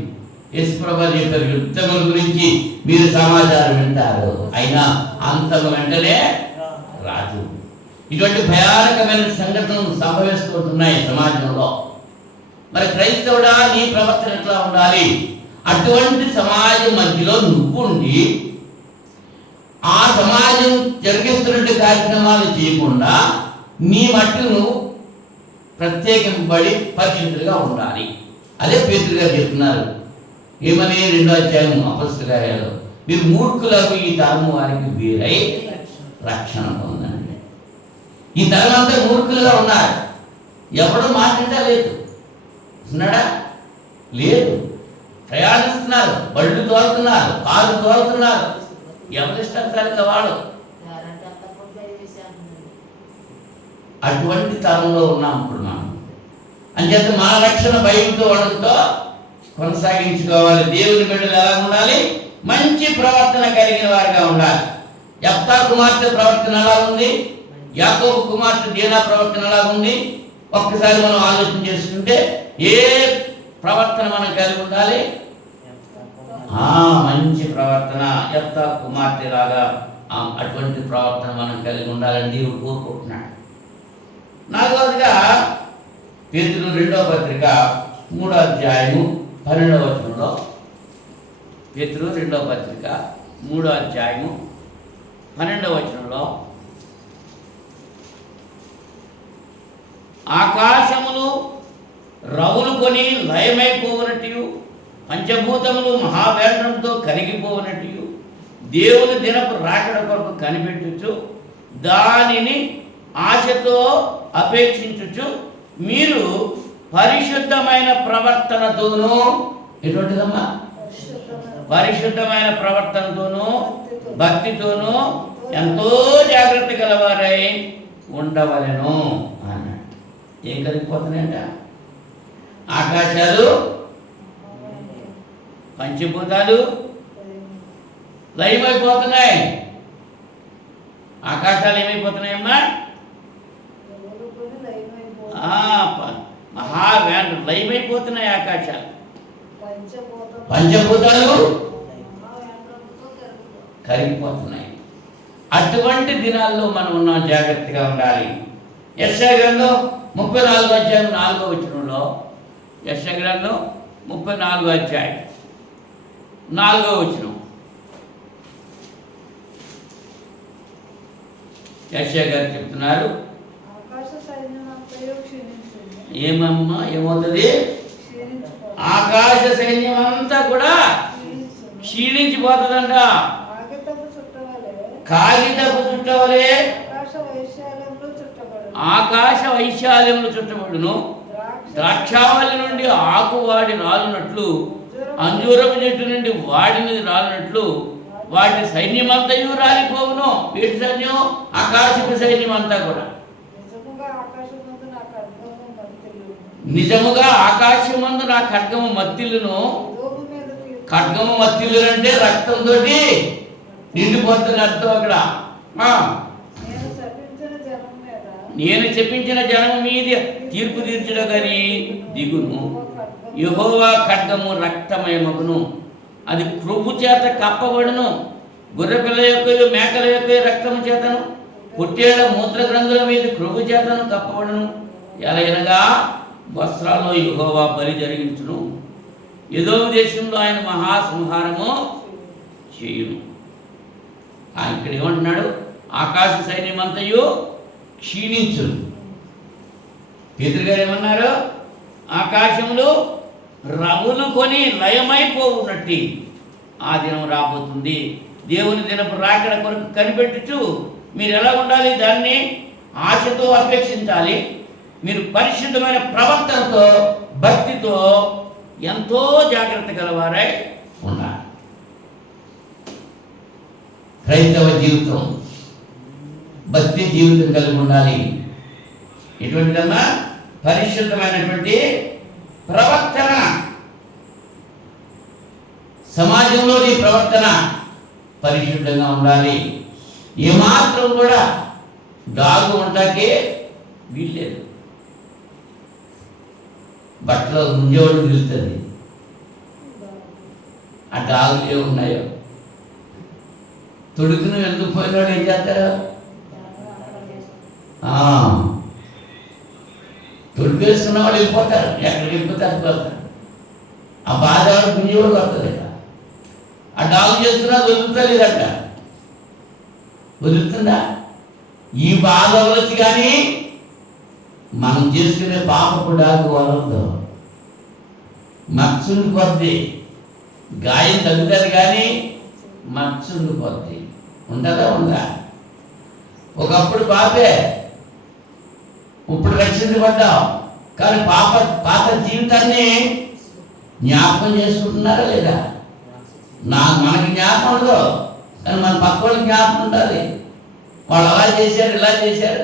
యేసుప్రభువు చెప్పారు, యుద్ధముల గురించి మీరు సమాచారం వింటారు, అయినా అంతము వెంటనే రాదు. ఇటువంటి భయానకమైన సంఘటనలు సంభవిస్తుంటున్నాయి సమాజంలో. మరి క్రైస్తవుడా, నీ ప్రవర్తన ఎట్లా ఉండాలి? అటువంటి సమాజం మధ్యలో నువ్వుండి ఆ సమాజం జరిగిస్తున్న కార్యక్రమాలు చేయకుండా నీ మట్టు నువ్వు ప్రత్యేకింపబడి పరిశుద్ధులుగా ఉండాలి. అదే పేతురు గారు చెప్తున్నారు. ఏమని? 2వ అధ్యాయం అపొస్తలుల కార్యాలు, మీరు మూర్ఖులకు ఈ తరము వారికి వీరై రక్షణ పొందండి. ఈ తరం అంతా మూర్ఖులుగా ఉన్నారు, ఎవడు మాట్లాడలేదు. ఉన్నాడా? లేదు. ప్రయాణిస్తున్నారు, బళ్ళు తోలుతున్నారు, కారు తోలుతున్నారు, ఎవరిష్టానుసారంగా వాడు. అటువంటి తరంలో ఉన్నాం ఇప్పుడు మనం. అంచేత మన రక్షణ భయంతో ఉండడంతో కొనసాగించుకోవాలి. దేవుని బిడ్డలు ఎలా ఉండాలి? మంచి ప్రవర్తన కలిగిన వారిగా ఉండాలి. యెఫ్తా కుమార్తె ప్రవర్తన ఎలా ఉంది? యాకోబు కుమార్తె దీనా ప్రవర్తన ఎలా ఉంది? ఒక్కసారి మనం ఆలోచన చేసుకుంటే ఏ ప్రవర్తన మనం కలిగి ఉండాలి? మంచి ప్రవర్తన. యెఫ్తా కుమార్తె లాగా అటువంటి ప్రవర్తన మనం కలిగి ఉండాలని దేవుడు కోరుకుంటున్నాడు. 4వదిగా పేతురు 2వ పత్రిక 3వ అధ్యాయము 12వ వచనంలో, పేతురు 2వ పత్రిక 3వ అధ్యాయము 12వ వచనంలో, ఆకాశములు రవులు కొని లయమైపోవనట్టు, పంచభూతములు మహావేంద్రంతో కరిగిపోవనట్టు, దేవుని దినపు రాకడ కొరకు కనిపెట్టుచు దానిని ఆశతో అపేక్షించుచు మీరు పరిశుద్ధమైన ప్రవర్తనతోనూ, ఎటువంటిదమ్మా? పరిశుద్ధమైన ప్రవర్తనతోనూ భక్తితోనూ ఎంతో జాగ్రత్త గలవారై ఉండవలెను అన్నాడు. ఏం కలిగిపోతున్నాయంట? ఆకాశాలు, పంచభూతాలు లయమైపోతున్నాయి. ఆకాశాలు ఏమైపోతున్నాయమ్మా? మహావేంద్రం లయమైపోతున్నాయి ఆకాశాలు. పంచభూతాలు కరిగిపోతున్నాయి. అటువంటి దినాల్లో మనం ఉన్నాం, జాగ్రత్తగా ఉండాలి. యెషయా గ్రంథం 34వ అధ్యాయం 4వ వచనంలో, యెషయా గ్రంథం 34వ అధ్యాయం 4వ వచనం, యెషయా గారు చెప్తున్నారు, ఏమమ్మా ఏమవుతుంది? ఆకాశ సైన్యం అంతా కూడా క్షీణించిపోతుందంట. కాగితపు చుట్టవలే ఆకాశ వైశాల్యంలో చుట్టబడును. ద్రాక్షావళి నుండి ఆకు వాడి రాలునట్లు, అంజూరపు చెట్టు నుండి వాడినది రాలినట్లు వాటి సైన్యమంతయు రాలిపోవును. వీటి సైన్యం ఆకాశపు సైన్యం అంతా కూడా. నిజముగా ఆకాశమందు నా ఖడ్గము మత్తిల్లును. ఖడ్గము మత్తిల్లు అంటే రక్తంతో నిండిపోతుంది అర్థం. అక్కడ నేను చెప్పించిన జనం మీద తీర్పు తీర్చుట కానీ దిగును. యెహోవా ఖడ్గము రక్తమయమగును, అది క్రొవ్వు చేత కప్పబడును. గొర్రెపిల్ల యొక్క మేకల యొక్క రక్తము చేతను పొట్టేళ్ల మూత్ర గ్రంథుల మీద క్రొవ్వు చేతను కప్పబడును. ఎలయనగా వస్త్రాల్లో యెహోవా బలి జరిగించును. ఎదోము దేశంలో ఆయన మహాసంహారము చేయును. ఇక్కడ ఏమంటున్నాడు? ఆకాశ సైన్యమంతయు క్షీణించును. పేతురు గారు ఏమన్నారు? ఆకాశంలో రవులు కొని లయమైపోవునట్టి ఆ దినం రాబోతుంది. దేవుని దినపు రాకడ కొరకు కనిపెట్టుచు మీరు ఎలా ఉండాలి? దాన్ని ఆశతో అపేక్షించాలి. మీరు పరిశుద్ధమైన ప్రవర్తనతో, భక్తితో ఎంతో జాగ్రత్త గలవారై ఉండాలి. క్రైస్తవ జీవితం భక్తి జీవితం కలిగి ఉండాలి. ఎటువంటిదమ్మా? పరిశుద్ధమైనటువంటి ప్రవర్తన. సమాజంలో నీ ప్రవర్తన పరిశుద్ధంగా ఉండాలి. ఏమాత్రం కూడా డాగు ఉంటాకే వీల్లేదు. బట్టలో ముంజోడు నిలుస్తుంది. ఆ డాగులు ఏమున్నాయో తొడుకును ఎందుకు పోయినాడు ఏం చేస్తారు? తొడుగు వేసుకున్న వాళ్ళు వెళ్ళిపోతారు. ఎక్కడికి వెళ్ళిపోతారు పోతారు. ఆ బాధ ముంజోడు వస్తుంది. ఆ డాగు చేసుకున్నా వదులుతలేదంట. వదులుతుందా? ఈ బాధ వచ్చి కానీ మనం చేసుకునే పాపపు డాగు వదలదు. మచ్చుండిపోద్ది. గాయం తగ్గుతుంది కానీ మచ్చుండిపోద్ది. ఉంటుందా? ఉందా? ఒకప్పుడు పాపే, ఇప్పుడు రక్షించబడ్డాం. కానీ పాత జీవితాన్ని జ్ఞాపకం చేసుకుంటున్నారా లేదా? మనకి జ్ఞాపకం ఉండదు, కానీ మన పక్క వాళ్ళకి జ్ఞాపకం ఉండాలి. వాళ్ళు అలా చేశారు, ఇలా చేశారు.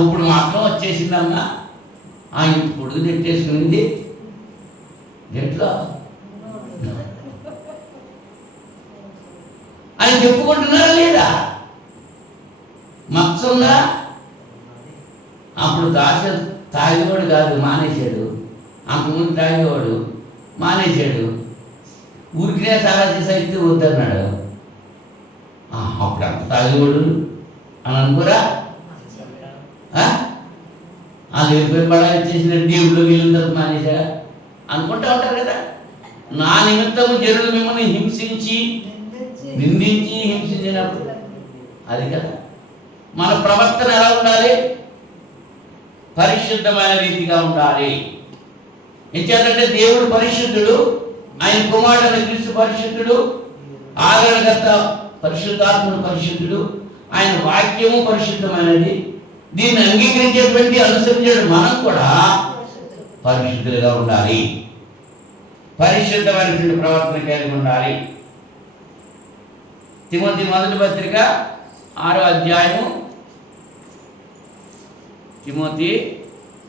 ఇప్పుడు మాత్రం వచ్చేసిందమ్మా. ఇంత పొడుగు నెట్టేసుకునింది ఎట్లా అని చెప్పుకుంటున్నారా లేదా? మత్సంగా అప్పుడు తాగేవాడు కాదు, మానేశాడు. అంతకుముందు తాగేవాడు మానేశాడు. ఊరికినే చాలా చేసి అయితే వద్దన్నాడు. అప్పుడు అంత తాగేవాడు అని అనుకోరా? అది వెళ్ళిపోయి పడాలి చేసిన దేవుళ్ళు వీళ్ళ మానేశాడా అనుకుంటా ఉంటారు కదా. నా నిమిత్తము జనులు మిమ్మల్ని నిందించి హింసించినప్పుడు అది కదా. మన ప్రవర్తన ఎలా ఉండాలి? పరిశుద్ధమైన రీతిగా ఉండాలి. ఎంచేతంటే దేవుడు పరిశుద్ధుడు, ఆయన కుమారుడైన క్రీస్తు పరిశుద్ధుడు, ఆదరణకర్త పరిశుద్ధాత్ముడు పరిశుద్ధుడు, ఆయన వాక్యము పరిశుద్ధమైనది. దీన్ని అంగీకరించేటువంటి అనుసరించే మనం కూడా పరిశుద్ధులుగా ఉండాలి. పరిశుద్ధమైనటువంటి ప్రవర్తన కలిగి ఉండాలి. తిమోతి మొదటి పత్రిక 6వ అధ్యాయము, తిమోతి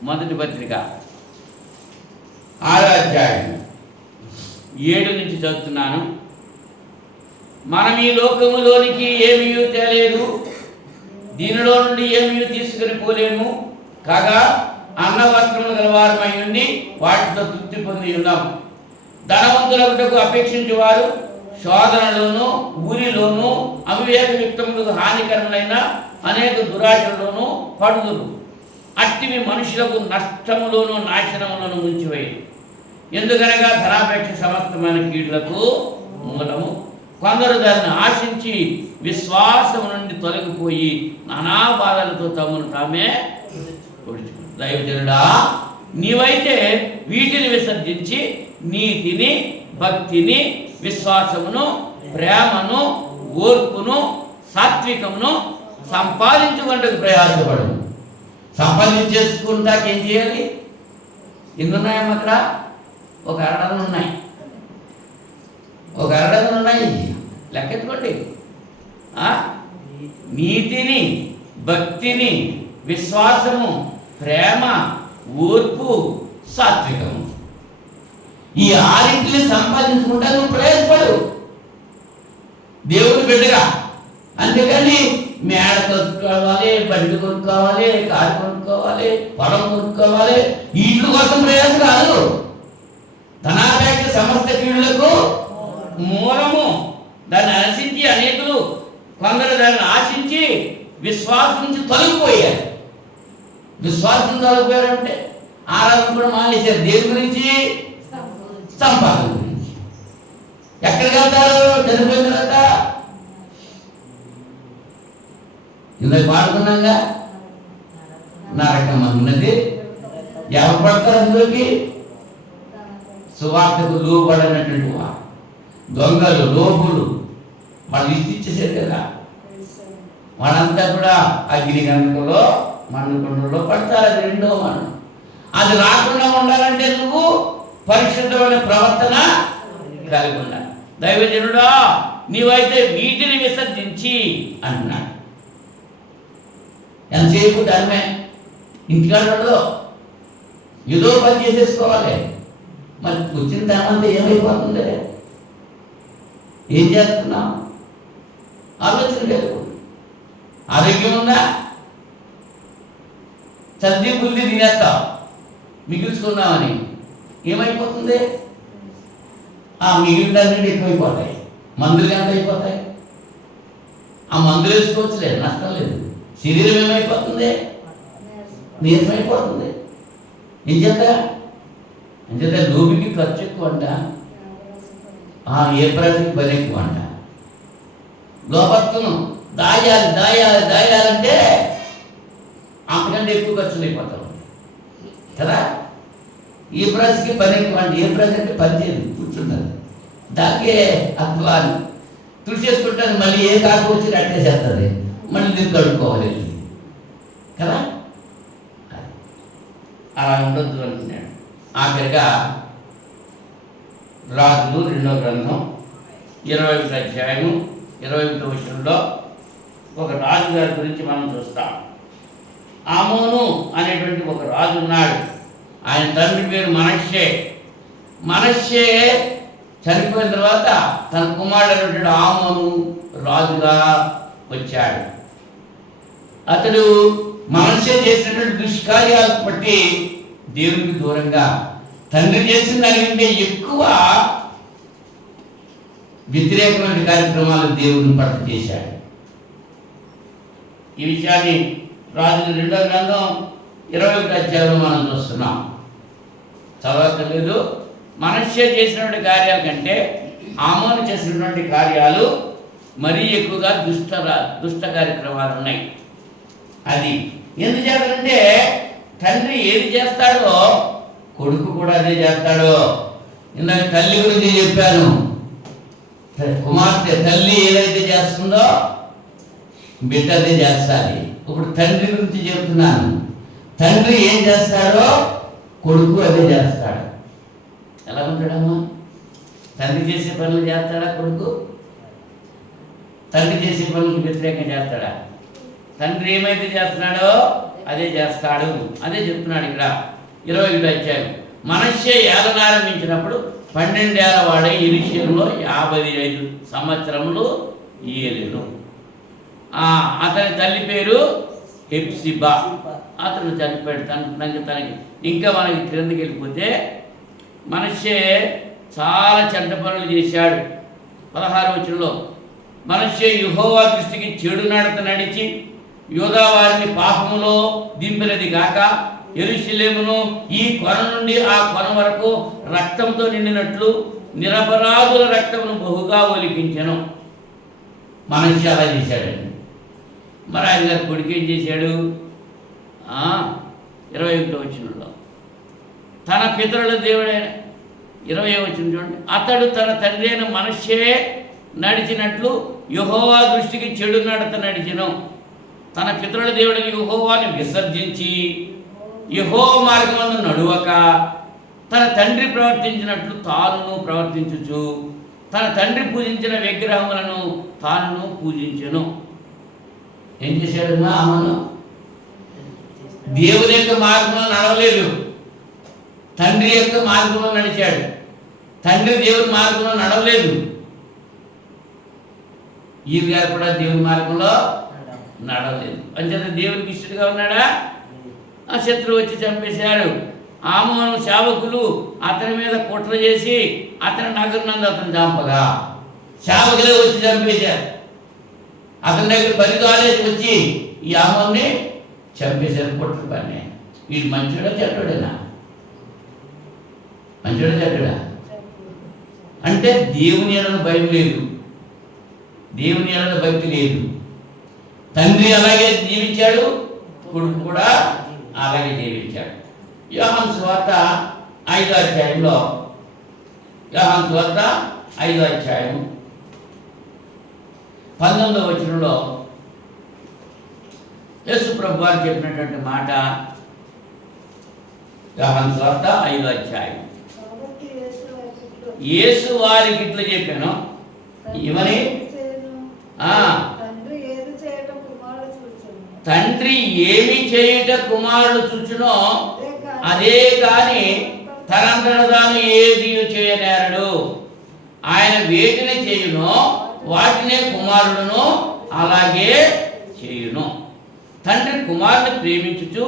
మొదటి పత్రిక 6వ అధ్యాయం 7 నుంచి చదువుతున్నాను. మనం ఈ లోకములోనికి ఏమీ తేలేదు, దీనిలో నుండి ఏమీ తీసుకుని పోలేము. కాగా అన్న వస్త్రములు గలవారమై ఉండి వాటితో తృప్తి పొంది ఉన్నాము. ధనవంతులకు అపేక్షించే వారు శోధనలోను, ఊరిలోను, అవివేకయుక్తములకు హానికరములైన అనేక దురాశలలోనూ పడుదురు. అట్టివి మనుషులకు నష్టములోను, నాశనములను ముంచివేయరు. ఎందుకనగా ధనాపేక్ష సమస్తమైన కీడులకు మూలము. కొందరు దాన్ని ఆశించి విశ్వాసము నుండి తొలగిపోయి నానా బాధలతో తమను తామే పొడుచుకుంటారు. దైవజనుడా, నీవైతే వీటిని విసర్జించి నీతిని, భక్తిని, విశ్వాసమును, ప్రేమను, ఓర్పును, సాత్వికమును సంపాదించుకుంటకు ప్రయాసపడు. సంపాదించేసుకుంటాక ఏం చేయాలి? ఎన్ని ఉన్నాయమ్మా? అక్కడ ఒక 6 ఉన్నాయి. ఒక 6 ఉన్నాయి. లెక్కెత్తుకోండి. నీతిని, భక్తిని, విశ్వాసము, ప్రేమ, ఓర్పు, సాత్వికము. ఈ 6 సంపాదించుకుంటా నువ్వు ప్రయాసపడు దేవుని బిడ్డగా. అంతేకాని మేడ కొనుక్కోవాలి, బండి కొనుక్కోవాలి, కారు కొనుక్కోవాలి, పొలం కొనుక్కోవాలి, వీటి కోసం ప్రయాస కాదు. ధనాపేక్ష సమస్త కీడులకు మూలము. దాన్ని ఆశించి అనేకులు కొందరు దాన్ని ఆశించి విశ్వాసం నుంచి తొలగిపోయారు. విశ్వాసం తొలగిపోయారంటే ఆరాధన కూడా మానేశారు. దేని గురించి? సంపాదన గురించి. ఎక్కడికి వెళ్తారు చనిపోయిన తర్వాత? ఇందాక పాడుకున్నాగా, నరకం అన్నది. ఎవరు పడతారు అందులోకి? సువార్తకు లోబడినటువంటి వారు, దొంగలు, లోపులు, వాళ్ళు ఇచ్చేసారు కదా, వాళ్ళంతా కూడా అగ్ని గంటలో మండుకుండలో పడతారు. అది రెండో మనం. అది రాకుండా ఉండాలంటే నువ్వు పరిశుద్ధమైన ప్రవర్తన కలిగి ఉండాలి. దైవజనుడా నీవైతే వీటిని విసర్జించి అంటున్నాడు. ఎంతసేపు దానిమే ఇంటికాడలో ఏదో పని చేసేసుకోవాలి. మరి వచ్చిన దామంతా ఏమైపోతుంది? ఏం చేస్తున్నాం? ఆలోచన కలిగి. ఆరోగ్యం ఉందా? చల్లి బుల్లి తినేస్తాం మిగిల్చుకున్నామని. ఏమైపోతుంది? ఆ మిగిలినన్నీ ఎక్కువైపోతాయి. మందులు ఎంత అయిపోతాయి? ఆ మందులు వేసుకోవచ్చులేదు, నష్టం లేదు. శరీరం ఏమైపోతుంది? నీరసమైపోతుంది. ఏం చేత లోబికి ఖర్చు ఎక్కువ అంట, ఏ ప్రజకి పని ఎక్కువ అంట. లోపత్తును దాయాలంటే అంతకంటే ఎక్కువ ఖర్చులు అయిపోతాం కదా. ఏ ప్రజకి పని ఎక్కువ అంటే, ఏ ప్రజ అంటే పని చేయదు, కూర్చుంటుంది. దానికే అత్వాన్ని తుడిచి చేసుకుంటాను. మళ్ళీ ఏ కాకు వచ్చి కట్టేసేస్తుంది. మళ్ళీ దీన్ని కడుక్కోవాలి కదా. అలా ఉండొద్దు అంటున్నాడు. ఆఖరిగా రాజులు 2వ గ్రంథం 21వ అధ్యాయం 21వ వచనంలో ఒక రాజు గారి గురించి మనం చూస్తాం. ఆమోను అనేటువంటి ఒక రాజు ఉన్నాడు. ఆయన తండ్రి పేరు మనష్షే. మనష్షే చనిపోయిన తర్వాత తన కుమారుడు ఆమోను రాజుగా వచ్చాడు. అతడు మనష్షే చేసినటువంటి దుష్కార్యాలు బట్టి దేవునికి దూరంగా, తండ్రి చేసిన దానికంటే ఎక్కువ వ్యతిరేకమైన కార్యక్రమాలు దేవుని పట్ల చేశాడు. ఈ విషయాన్ని రాజుల 2వ గ్రంథం 21వ అధ్యాయంలో మనం చూస్తున్నాం. చదవక్కర్లేదు. మనష్షే చేసినటువంటి కార్యాల కంటే ఆమోను చేసినటువంటి కార్యాలు మరీ ఎక్కువగా దుష్ట కార్యక్రమాలు ఉన్నాయి. అది ఎందుచేతంటే తండ్రి ఏది చేస్తాడో కొడుకు కూడా అదే చేస్తాడు. ఇందాక తల్లి గురించి చెప్పాను. కుమార్తె తల్లి ఏదైతే చేస్తుందో బిడ్డ అదే చేస్తుంది. ఇప్పుడు తండ్రి గురించి చెప్తున్నాను. తండ్రి ఏం చేస్తాడో కొడుకు అదే చేస్తాడు. ఎలా ఉంటాడమ్మా? తండ్రి చేసే పనులు చేస్తాడా కొడుకు? తండ్రి చేసే పనులకు వ్యతిరేకంగా చేస్తాడా? తండ్రి ఏమైతే చేస్తున్నాడో అదే చేస్తాడు. అదే చెప్తున్నాడు ఇక్కడ 21వ అధ్యాయం. మనష్షే ఏలనారంభించినప్పుడు 12 ఏళ్ల వాడే యెరూషలేములో 55 సంవత్సరములు ఏలెను. అతని తల్లి పేరు హెప్సిబా. అతను చనిపోయాడు. తనకి ఇంకా మనకి క్రిందకి వెళ్ళిపోతే మనష్షే చాలా చెడ్డ పనులు చేశాడు. 16వ వచనంలో మనష్షే యెహోవా దృష్టికి చెడు నడత నడిచి యూదా వారిని పాపములో దింపినది గాక యెరూషలేమును ఈ కొన నుండి ఆ కొన వరకు రక్తంతో నిండినట్లు నిరపరాధుల రక్తమును బహుగా ఒలికించెను. మనష్షే అలా చేశాడండి. మరి ఆయన గారి కొడుకు ఏం చేశాడు? 21వ వచనంలో తన పితరుల దేవుడైన 20వ వచనం చూడండి. అతడు తన తండ్రి అయిన మనష్షే నడిచినట్లు యెహోవా దృష్టికి చెడు నడత నడిచెను. తన పితరుల దేవుడిని యెహోవాని విసర్జించి యెహోవా మార్గమందు నడువక తన తండ్రి ప్రవర్తించినట్లు తానును ప్రవర్తించుచు తన తండ్రి పూజించిన విగ్రహములను తానును పూజించెను. ఏం చేశాడన్నా? ఆమను దేవుని యొక్క మార్గంలో నడవలేదు, తండ్రి యొక్క మార్గంలో నడిచాడు. తండ్రి దేవుని మార్గంలో నడవలేదు. ఈయన గారు కూడా దేవుని మార్గంలో నడవలేదు. అంచేత దేవునికి ఇష్టడుగా ఉన్నాడా? ఆ శత్రువు వచ్చి చంపేశారు. ఆమోను సేవకులు అతని మీద కుట్ర చేసి అతని నగరం నందు అతను చంపగా సేవకులే వచ్చి చంపేశారు. అతని దగ్గర పరిగాలేసి వచ్చి ఈ ఆమెని చంపేశారు, పుట్టిన పని. వీడు మంచిడా చెడ్డోడేనా? మంచిడా చెడ్డడా? అంటే దేవుని ఎడల భయం లేదు, దేవుని ఎడల భక్తి లేదు. తండ్రి అలాగే జీవించాడు, కొడుకు కూడా అలాగే జీవించాడు. యోహాను సువార్త 5వ అధ్యాయంలో, యోహాను సువార్త 5వ అధ్యాయం 19వ వచనంలో యేసు ప్రభు వారు చెప్పినటువంటి మాట. యోహాను సువార్త 5వ అధ్యాయం. యేసు వారికి ఇట్లా చెప్పాను, ఇవని తండ్రి ఏమి చేయుట కుమారుడు చూచునో అదే కాని తనంతట తాను ఏది చేయనేరడు. ఆయన వేటిని చేయునో వాటినే కుమారుడును అలాగే చేయును. తండ్రి కుమారుని ప్రేమించుచు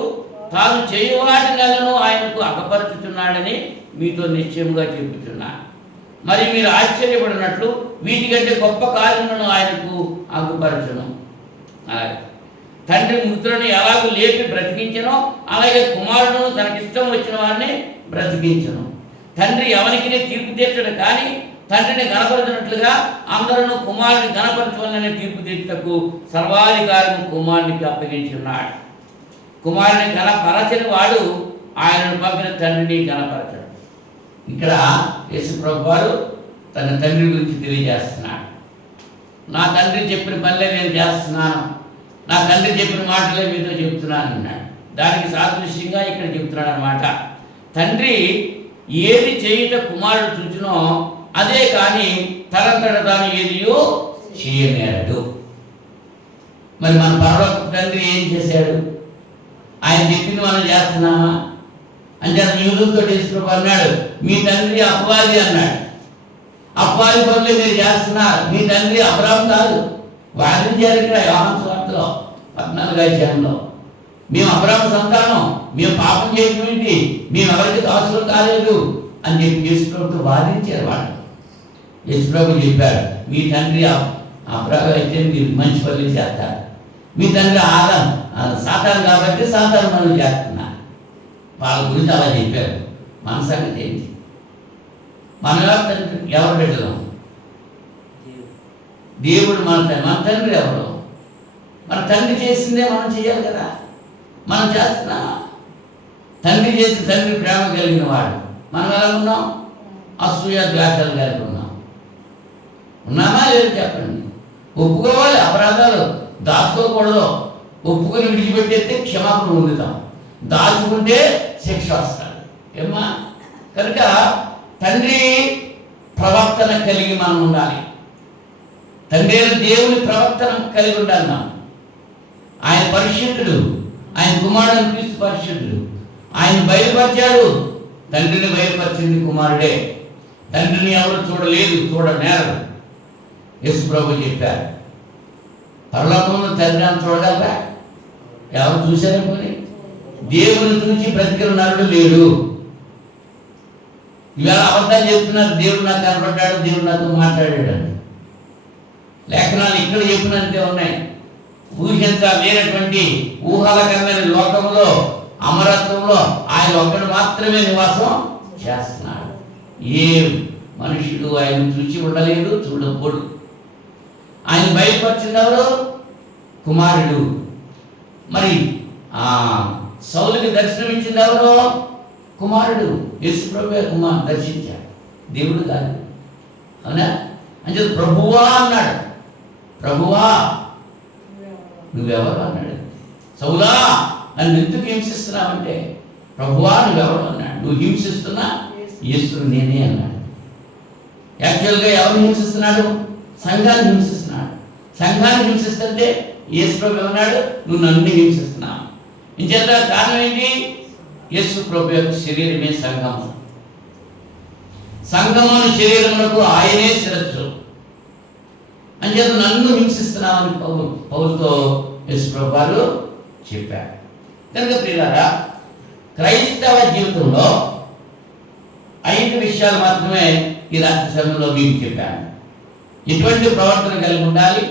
తాను చేయు వాటినెలను ఆయనకు అగపరుచుతున్నాడని మీతో నిశ్చయముగా చెబుతున్నాను. మరి మీరు ఆశ్చర్యపడినట్లు వీటికంటే గొప్ప కార్యములను ఆయనకు అగుపరచును. అలాగే తండ్రి మృతులను ఎలాగూ లేపి బ్రతికించనో అలాగే కుమారుడును తనకిష్టం వచ్చిన వారిని బ్రతికించను. తండ్రి ఎవరికి తీర్పు తీర్చడు, కానీ తండ్రిని గణపరచినట్లుగా అందరూ కుమారుని గణపరచవలనే తీర్పు తీర్చటకు సర్వాధికారం కుమారునికి అప్పగించున్నాడు. కుమారుని గణపరచని వాడు ఆయనను పంపిన తండ్రిని గణపరచడు. ఇక్కడ యేసు ప్రభు వారు తన తండ్రి గురించి తెలియజేస్తున్నాడు. నా తండ్రి చెప్పిన పనులే నేను చేస్తున్నాను, నా తండ్రి చెప్పిన మాటలే మీతో చెప్తున్నాను అన్నాడు. దానికి సాదృశ్యంగా ఇక్కడ చెప్తున్నాడు అన్నమాట. తండ్రి ఏది చేయుట కుమారుడు చూచునో అదే కానీ తనంతట తాను ఏదియో చేయనేరడు. మరి మన పరలోక తండ్రి ఏం చేశాడు? ఆయన చెప్పింది మనం చేస్తున్నామా? అంటే యూదులతో యేసు అన్నాడు, మీ తండ్రి అపవాది అన్నాడు. అపవాది పనులు మీరు చేస్తున్నారు, మీ తండ్రి అబ్రాహాము కాదు. వాదించారు ఇక్కడ యోహాను సువార్తలో 14వ అధ్యాయంలో. మేము అబ్రాహాము సంతానం, మేము పాపం చేయటం ఏంటి, మేము ఎవరికి దాసులు కాలేదు అని చెప్పి యేసుప్రభుతో వాదించారు వాళ్ళు. యేసుప్రభు చెప్పాడు, మీ తండ్రి అబ్రాహాము అయితే మీరు మంచి పనులు చేస్తారు, మీ తండ్రి సాతాను కాబట్టి సాతాను పనులు చేస్తున్నారు. వాళ్ళ గురించి అలా చెప్పారు. మన సంగతి ఏంటి? మన ఎవరు బిడ్డలు? దేవుడు మన తండ్రి ఎవరు? మన తండ్రి చేసిందే మనం చేయాలి కదా. మనం చేస్తున్నా. తండ్రి చేసి తండ్రి ప్రేమ కలిగిన వాడు. మనం ఎలా ఉన్నాం? అసూయ ద్వేషాలు కలిగి ఉన్నాం. ఉన్నామా లేదు చెప్పండి. ఒప్పుకోవాలి, అపరాధాలు దాచుకోకూడదు. ఒప్పుకొని విడిచిపెట్టేస్తే క్షమాపణ పొందుతాం, దాచుకుంటే శిక్ష వస్తాడు. ఏమ్మా? కనుక తండ్రి ప్రవర్తన కలిగి మనం ఉండాలి. తండ్రి దేవుని ప్రవర్తన కలిగి ఉండాలి మనం. ఆయన పరిశుద్ధుడు, ఆయన కుమారుడు క్రీస్తు పరిశుద్ధుడు. ఆయన బయలుపరిచాడు, తండ్రిని బయలుపరిచింది కుమారుడే. తండ్రిని ఎవరు చూడలేదు, చూడనేరడు. యేసు ప్రభు చెప్పారు, పరలోకంలో తండ్రి అని చూడగలరా? ఎవరు చూశారో పోనీ? దేవుని చూసి బ్రతికిన నరుడు లేడు. ఇవాళ అబద్ధాలు చెప్తున్నారు, దేవుడు నాకు కనపడ్డాడు, దేవుడు నాతో మాట్లాడాడు అని. లేఖనాలు ఇక్కడ చెప్పినంతే ఉన్నాయి. ఊహించలేనటువంటి ఊహాలకరమైన లోకంలో, అమరత్వంలో ఆయన ఒక్కడు మాత్రమే నివాసం చేస్తున్నాడు. ఏ మనుషుడు ఆయన చూసి ఉండలేదు, చూడకూడదు. ఆయన బయలుపరిచింది ఎవరు? కుమారుడు. మరి సౌలుకి దర్శనం ఇచ్చింది ఎవరు? కుమారుడు. యేసు ప్రభువే కుమారుడు దర్శించాడు, దేవుడు కాదు. అవునా? అని చెప్పి ప్రభువా అన్నాడు. ప్రభువా నువ్వెవరు అన్నాడు. సౌలా నన్ను ఎందుకు హింసిస్తున్నావంటే, ప్రభువా నువ్వెవరు అన్నాడు. నువ్వు హింసిస్తున్నా యేసుని నేనే అన్నాడు. యాక్చువల్గా ఎవరు హింసిస్తున్నాడు? సంఘాన్ని హింసిస్తున్నాడు. సంఘాన్ని హింసిస్తుంటే యేసు ప్రభు ఏమన్నాడు? నువ్వు నన్ను హింసిస్తున్నావు. ఇంచేత కారణం ఏంటి? యేసు ప్రభు యొక్క శరీరమే సంఘము. సంఘమును శరీరమునకు ఆయనే శిరస్సు. అంచేత నన్ను హింసిస్తున్నామని పౌలుతో యేసు ప్రభు వారు చెప్పారు. కనుక ప్రియులారా, క్రైస్తవ జీవితంలో 5 విషయాలు మాత్రమే ఈ రాత్రి సమయంలో మీకు చెప్పాను. ఎటువంటి ప్రవర్తన కలిగి ఉండాలి?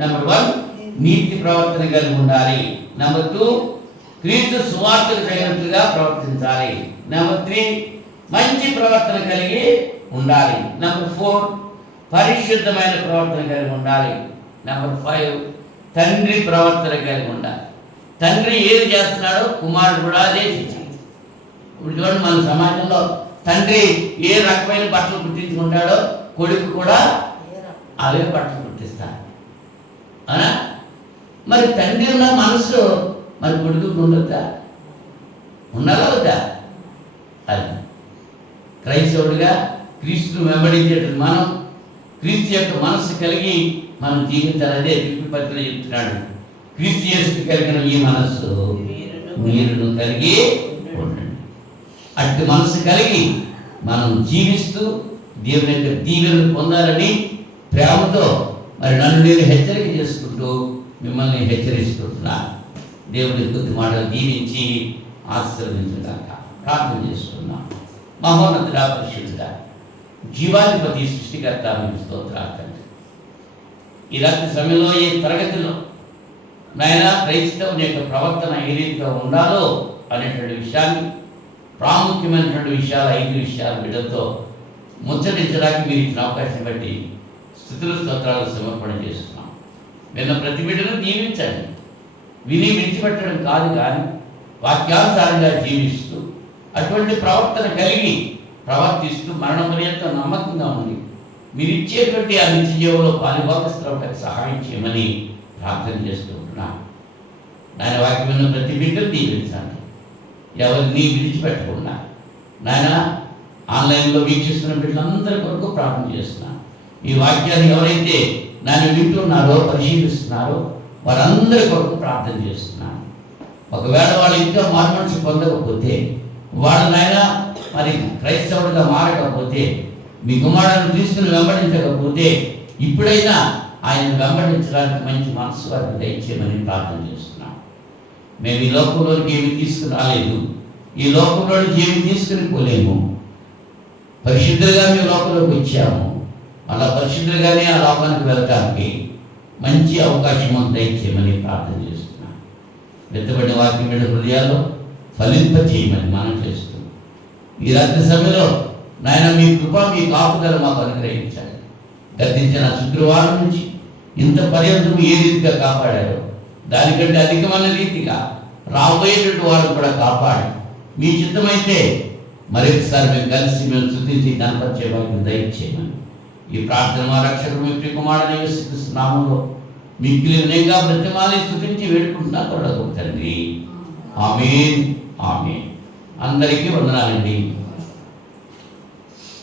నెంబర్ 1 నీతి ప్రవర్తన కలిగి ఉండాలి. నెంబర్ 2 క్రీస్తు సువార్తకు తగినట్లుగా ప్రవర్తించాలి. నెంబర్ 3 మంచి ప్రవర్తన కలిగి ఉండాలి. నెంబర్ 4 పరిశుద్ధమైన ప్రవర్తన కలిగి ఉండాలి. నెంబర్ 5 తండ్రి ప్రవర్తన కలిగి ఉండాలి. తండ్రి ఏది చేస్తున్నాడో కుమారుడు కూడా అదే చేయాలి. ఇప్పుడు చూడండి, మన సమాజంలో తండ్రి ఏ రకమైన బట్టలు కుట్టించుకుంటాడో కొడుకు కూడా అవే బట్టలు కుట్టిస్తాడు. అవునా? మరి తండ్రి ఉన్న మనసు మరి కొడుకు ఉండొద్దా? ఉండాలా వద్దా? అది క్రైస్తవుడిగా క్రీస్తును వెంబడించేటప్పుడు మనం క్రీస్తు యొక్క మనస్సు కలిగి మనం జీవించాలి. అదే పత్రికలో చెప్తున్నాడు, క్రీస్తు యేసుకు కలిగిన ఈ మనస్సు మీరును కలిగి ఉండండి. అట్టి మనస్సు కలిగి మనం జీవిస్తూ దేవుని యొక్క దీవెనలు పొందాలని ప్రేమతో మరి నన్ను నేను హెచ్చరిక చేసుకుంటూ మిమ్మల్ని హెచ్చరిస్తున్నాను. దేవుని కొద్ది మాటలు దీవించి ఆశీర్వదించడానికి ప్రార్థన చేసుకున్నాం. మహోన్నతుడా, పరిశుద్ధుడా, జీవాధిపతి, సృష్టికర్త, మీకు స్తోత్రాలు తండ్రి. ఈ రాత్రి సమయంలో ఈ తరగతిలో నాయన క్రైస్తవుని యొక్క ప్రవర్తన ఏ రీతిగా ఉండాలో అనేటువంటి విషయాన్ని, ప్రాముఖ్యమైనటువంటి విషయాలు 5 విషయాలు బిడ్డలతో ముచ్చటించడానికి మీరు ఇచ్చిన అవకాశం బట్టి స్తుతులు స్తోత్రాలు సమర్పణ చేస్తున్నాం. విన్న ప్రతి బిడ్డను దీవించండి. విని విడిచిపెట్టడం కాదు, కానీ వాక్యానుసారంగా జీవిస్తూ అటువంటి ప్రవర్తన కలిగి ప్రవర్తిస్తూ మరణ పర్యంతం నమ్మకంగా ఉండి మీరు ఇచ్చేటువంటి ఆ నిత్య జీవంలో పాలుభాగస్తులకు సహాయం చేయమని ప్రార్థన చేస్తూ ఉంటున్నాను. నాయన వాక్యం విన్న ప్రతి బిడ్డను దీవించండి. ఎవరిని విడిచిపెట్టకుండా నాయన ఆన్లైన్లో వీక్షిస్తున్న బిడ్డలందరి కొరకు ప్రార్థన చేస్తున్నాను. ఈ వాక్యాన్ని ఎవరైతే నన్ను వింటున్నారో, పరిశీలిస్తున్నారో వారందరి కొరకు ప్రార్థన చేస్తున్నాను. ఒకవేళ వాళ్ళు ఇంకా మారుమనసు పొందకపోతే, వాళ్ళు నాయన మరి క్రైస్తవుడిగా మారకపోతే, మీ కుమారుని క్రీస్తుని వెంబడించకపోతే, ఇప్పుడైనా ఆయన వెంబడించడానికి మంచి మనసు వారికి దయచేయమని ప్రార్థన చేస్తున్నాం. మేము ఈ లోకంలోకి ఏమి తీసుకుని రాలేదు, ఈ లోకంలో నుంచి ఏమి తీసుకుని పోలేము. పరిశుద్ధులుగా మేము లోకంలోకి వచ్చాము. అలా పరిశుద్ధులుగానే ఆ లోకానికి వెళ్ళటానికి మంచి అవకాశం దయచేయమని ప్రార్థన చేస్తున్నాం. వెత్తబడిన వాక్యం మీద హృదయాల్లో ఫలింప చేయమని మనం చేస్తూ ఈ రాత్రి సమయంలో నాయన మీ కృప, మీ కాపుదల మాకు అనుగ్రహించాలి. గతించిన శుక్రవారం నుంచి ఇంత పర్యంతం ఏ రీతిగా కాపాడారో దానికంటే అధికమైన రీతిగా రాబోయేటువంటి వారు కూడా కాపాడి మీ చిత్తమైతే మరొకసారి మేము కలిసి మేము స్తుతించి కనపరిచే వారికి దయచేయమని ఈ ప్రార్థన మా రక్షకుడు మీ ప్రియకుమారుడైన యేసుక్రీస్తు నామములో మిక్కిలి వినయంగా బ్రతిమాలి స్తుతించి వేడుకుంటున్నా కొరడకు తండ్రి. ఆమేన్, ఆమేన్. అందరికీ వందనాలండి.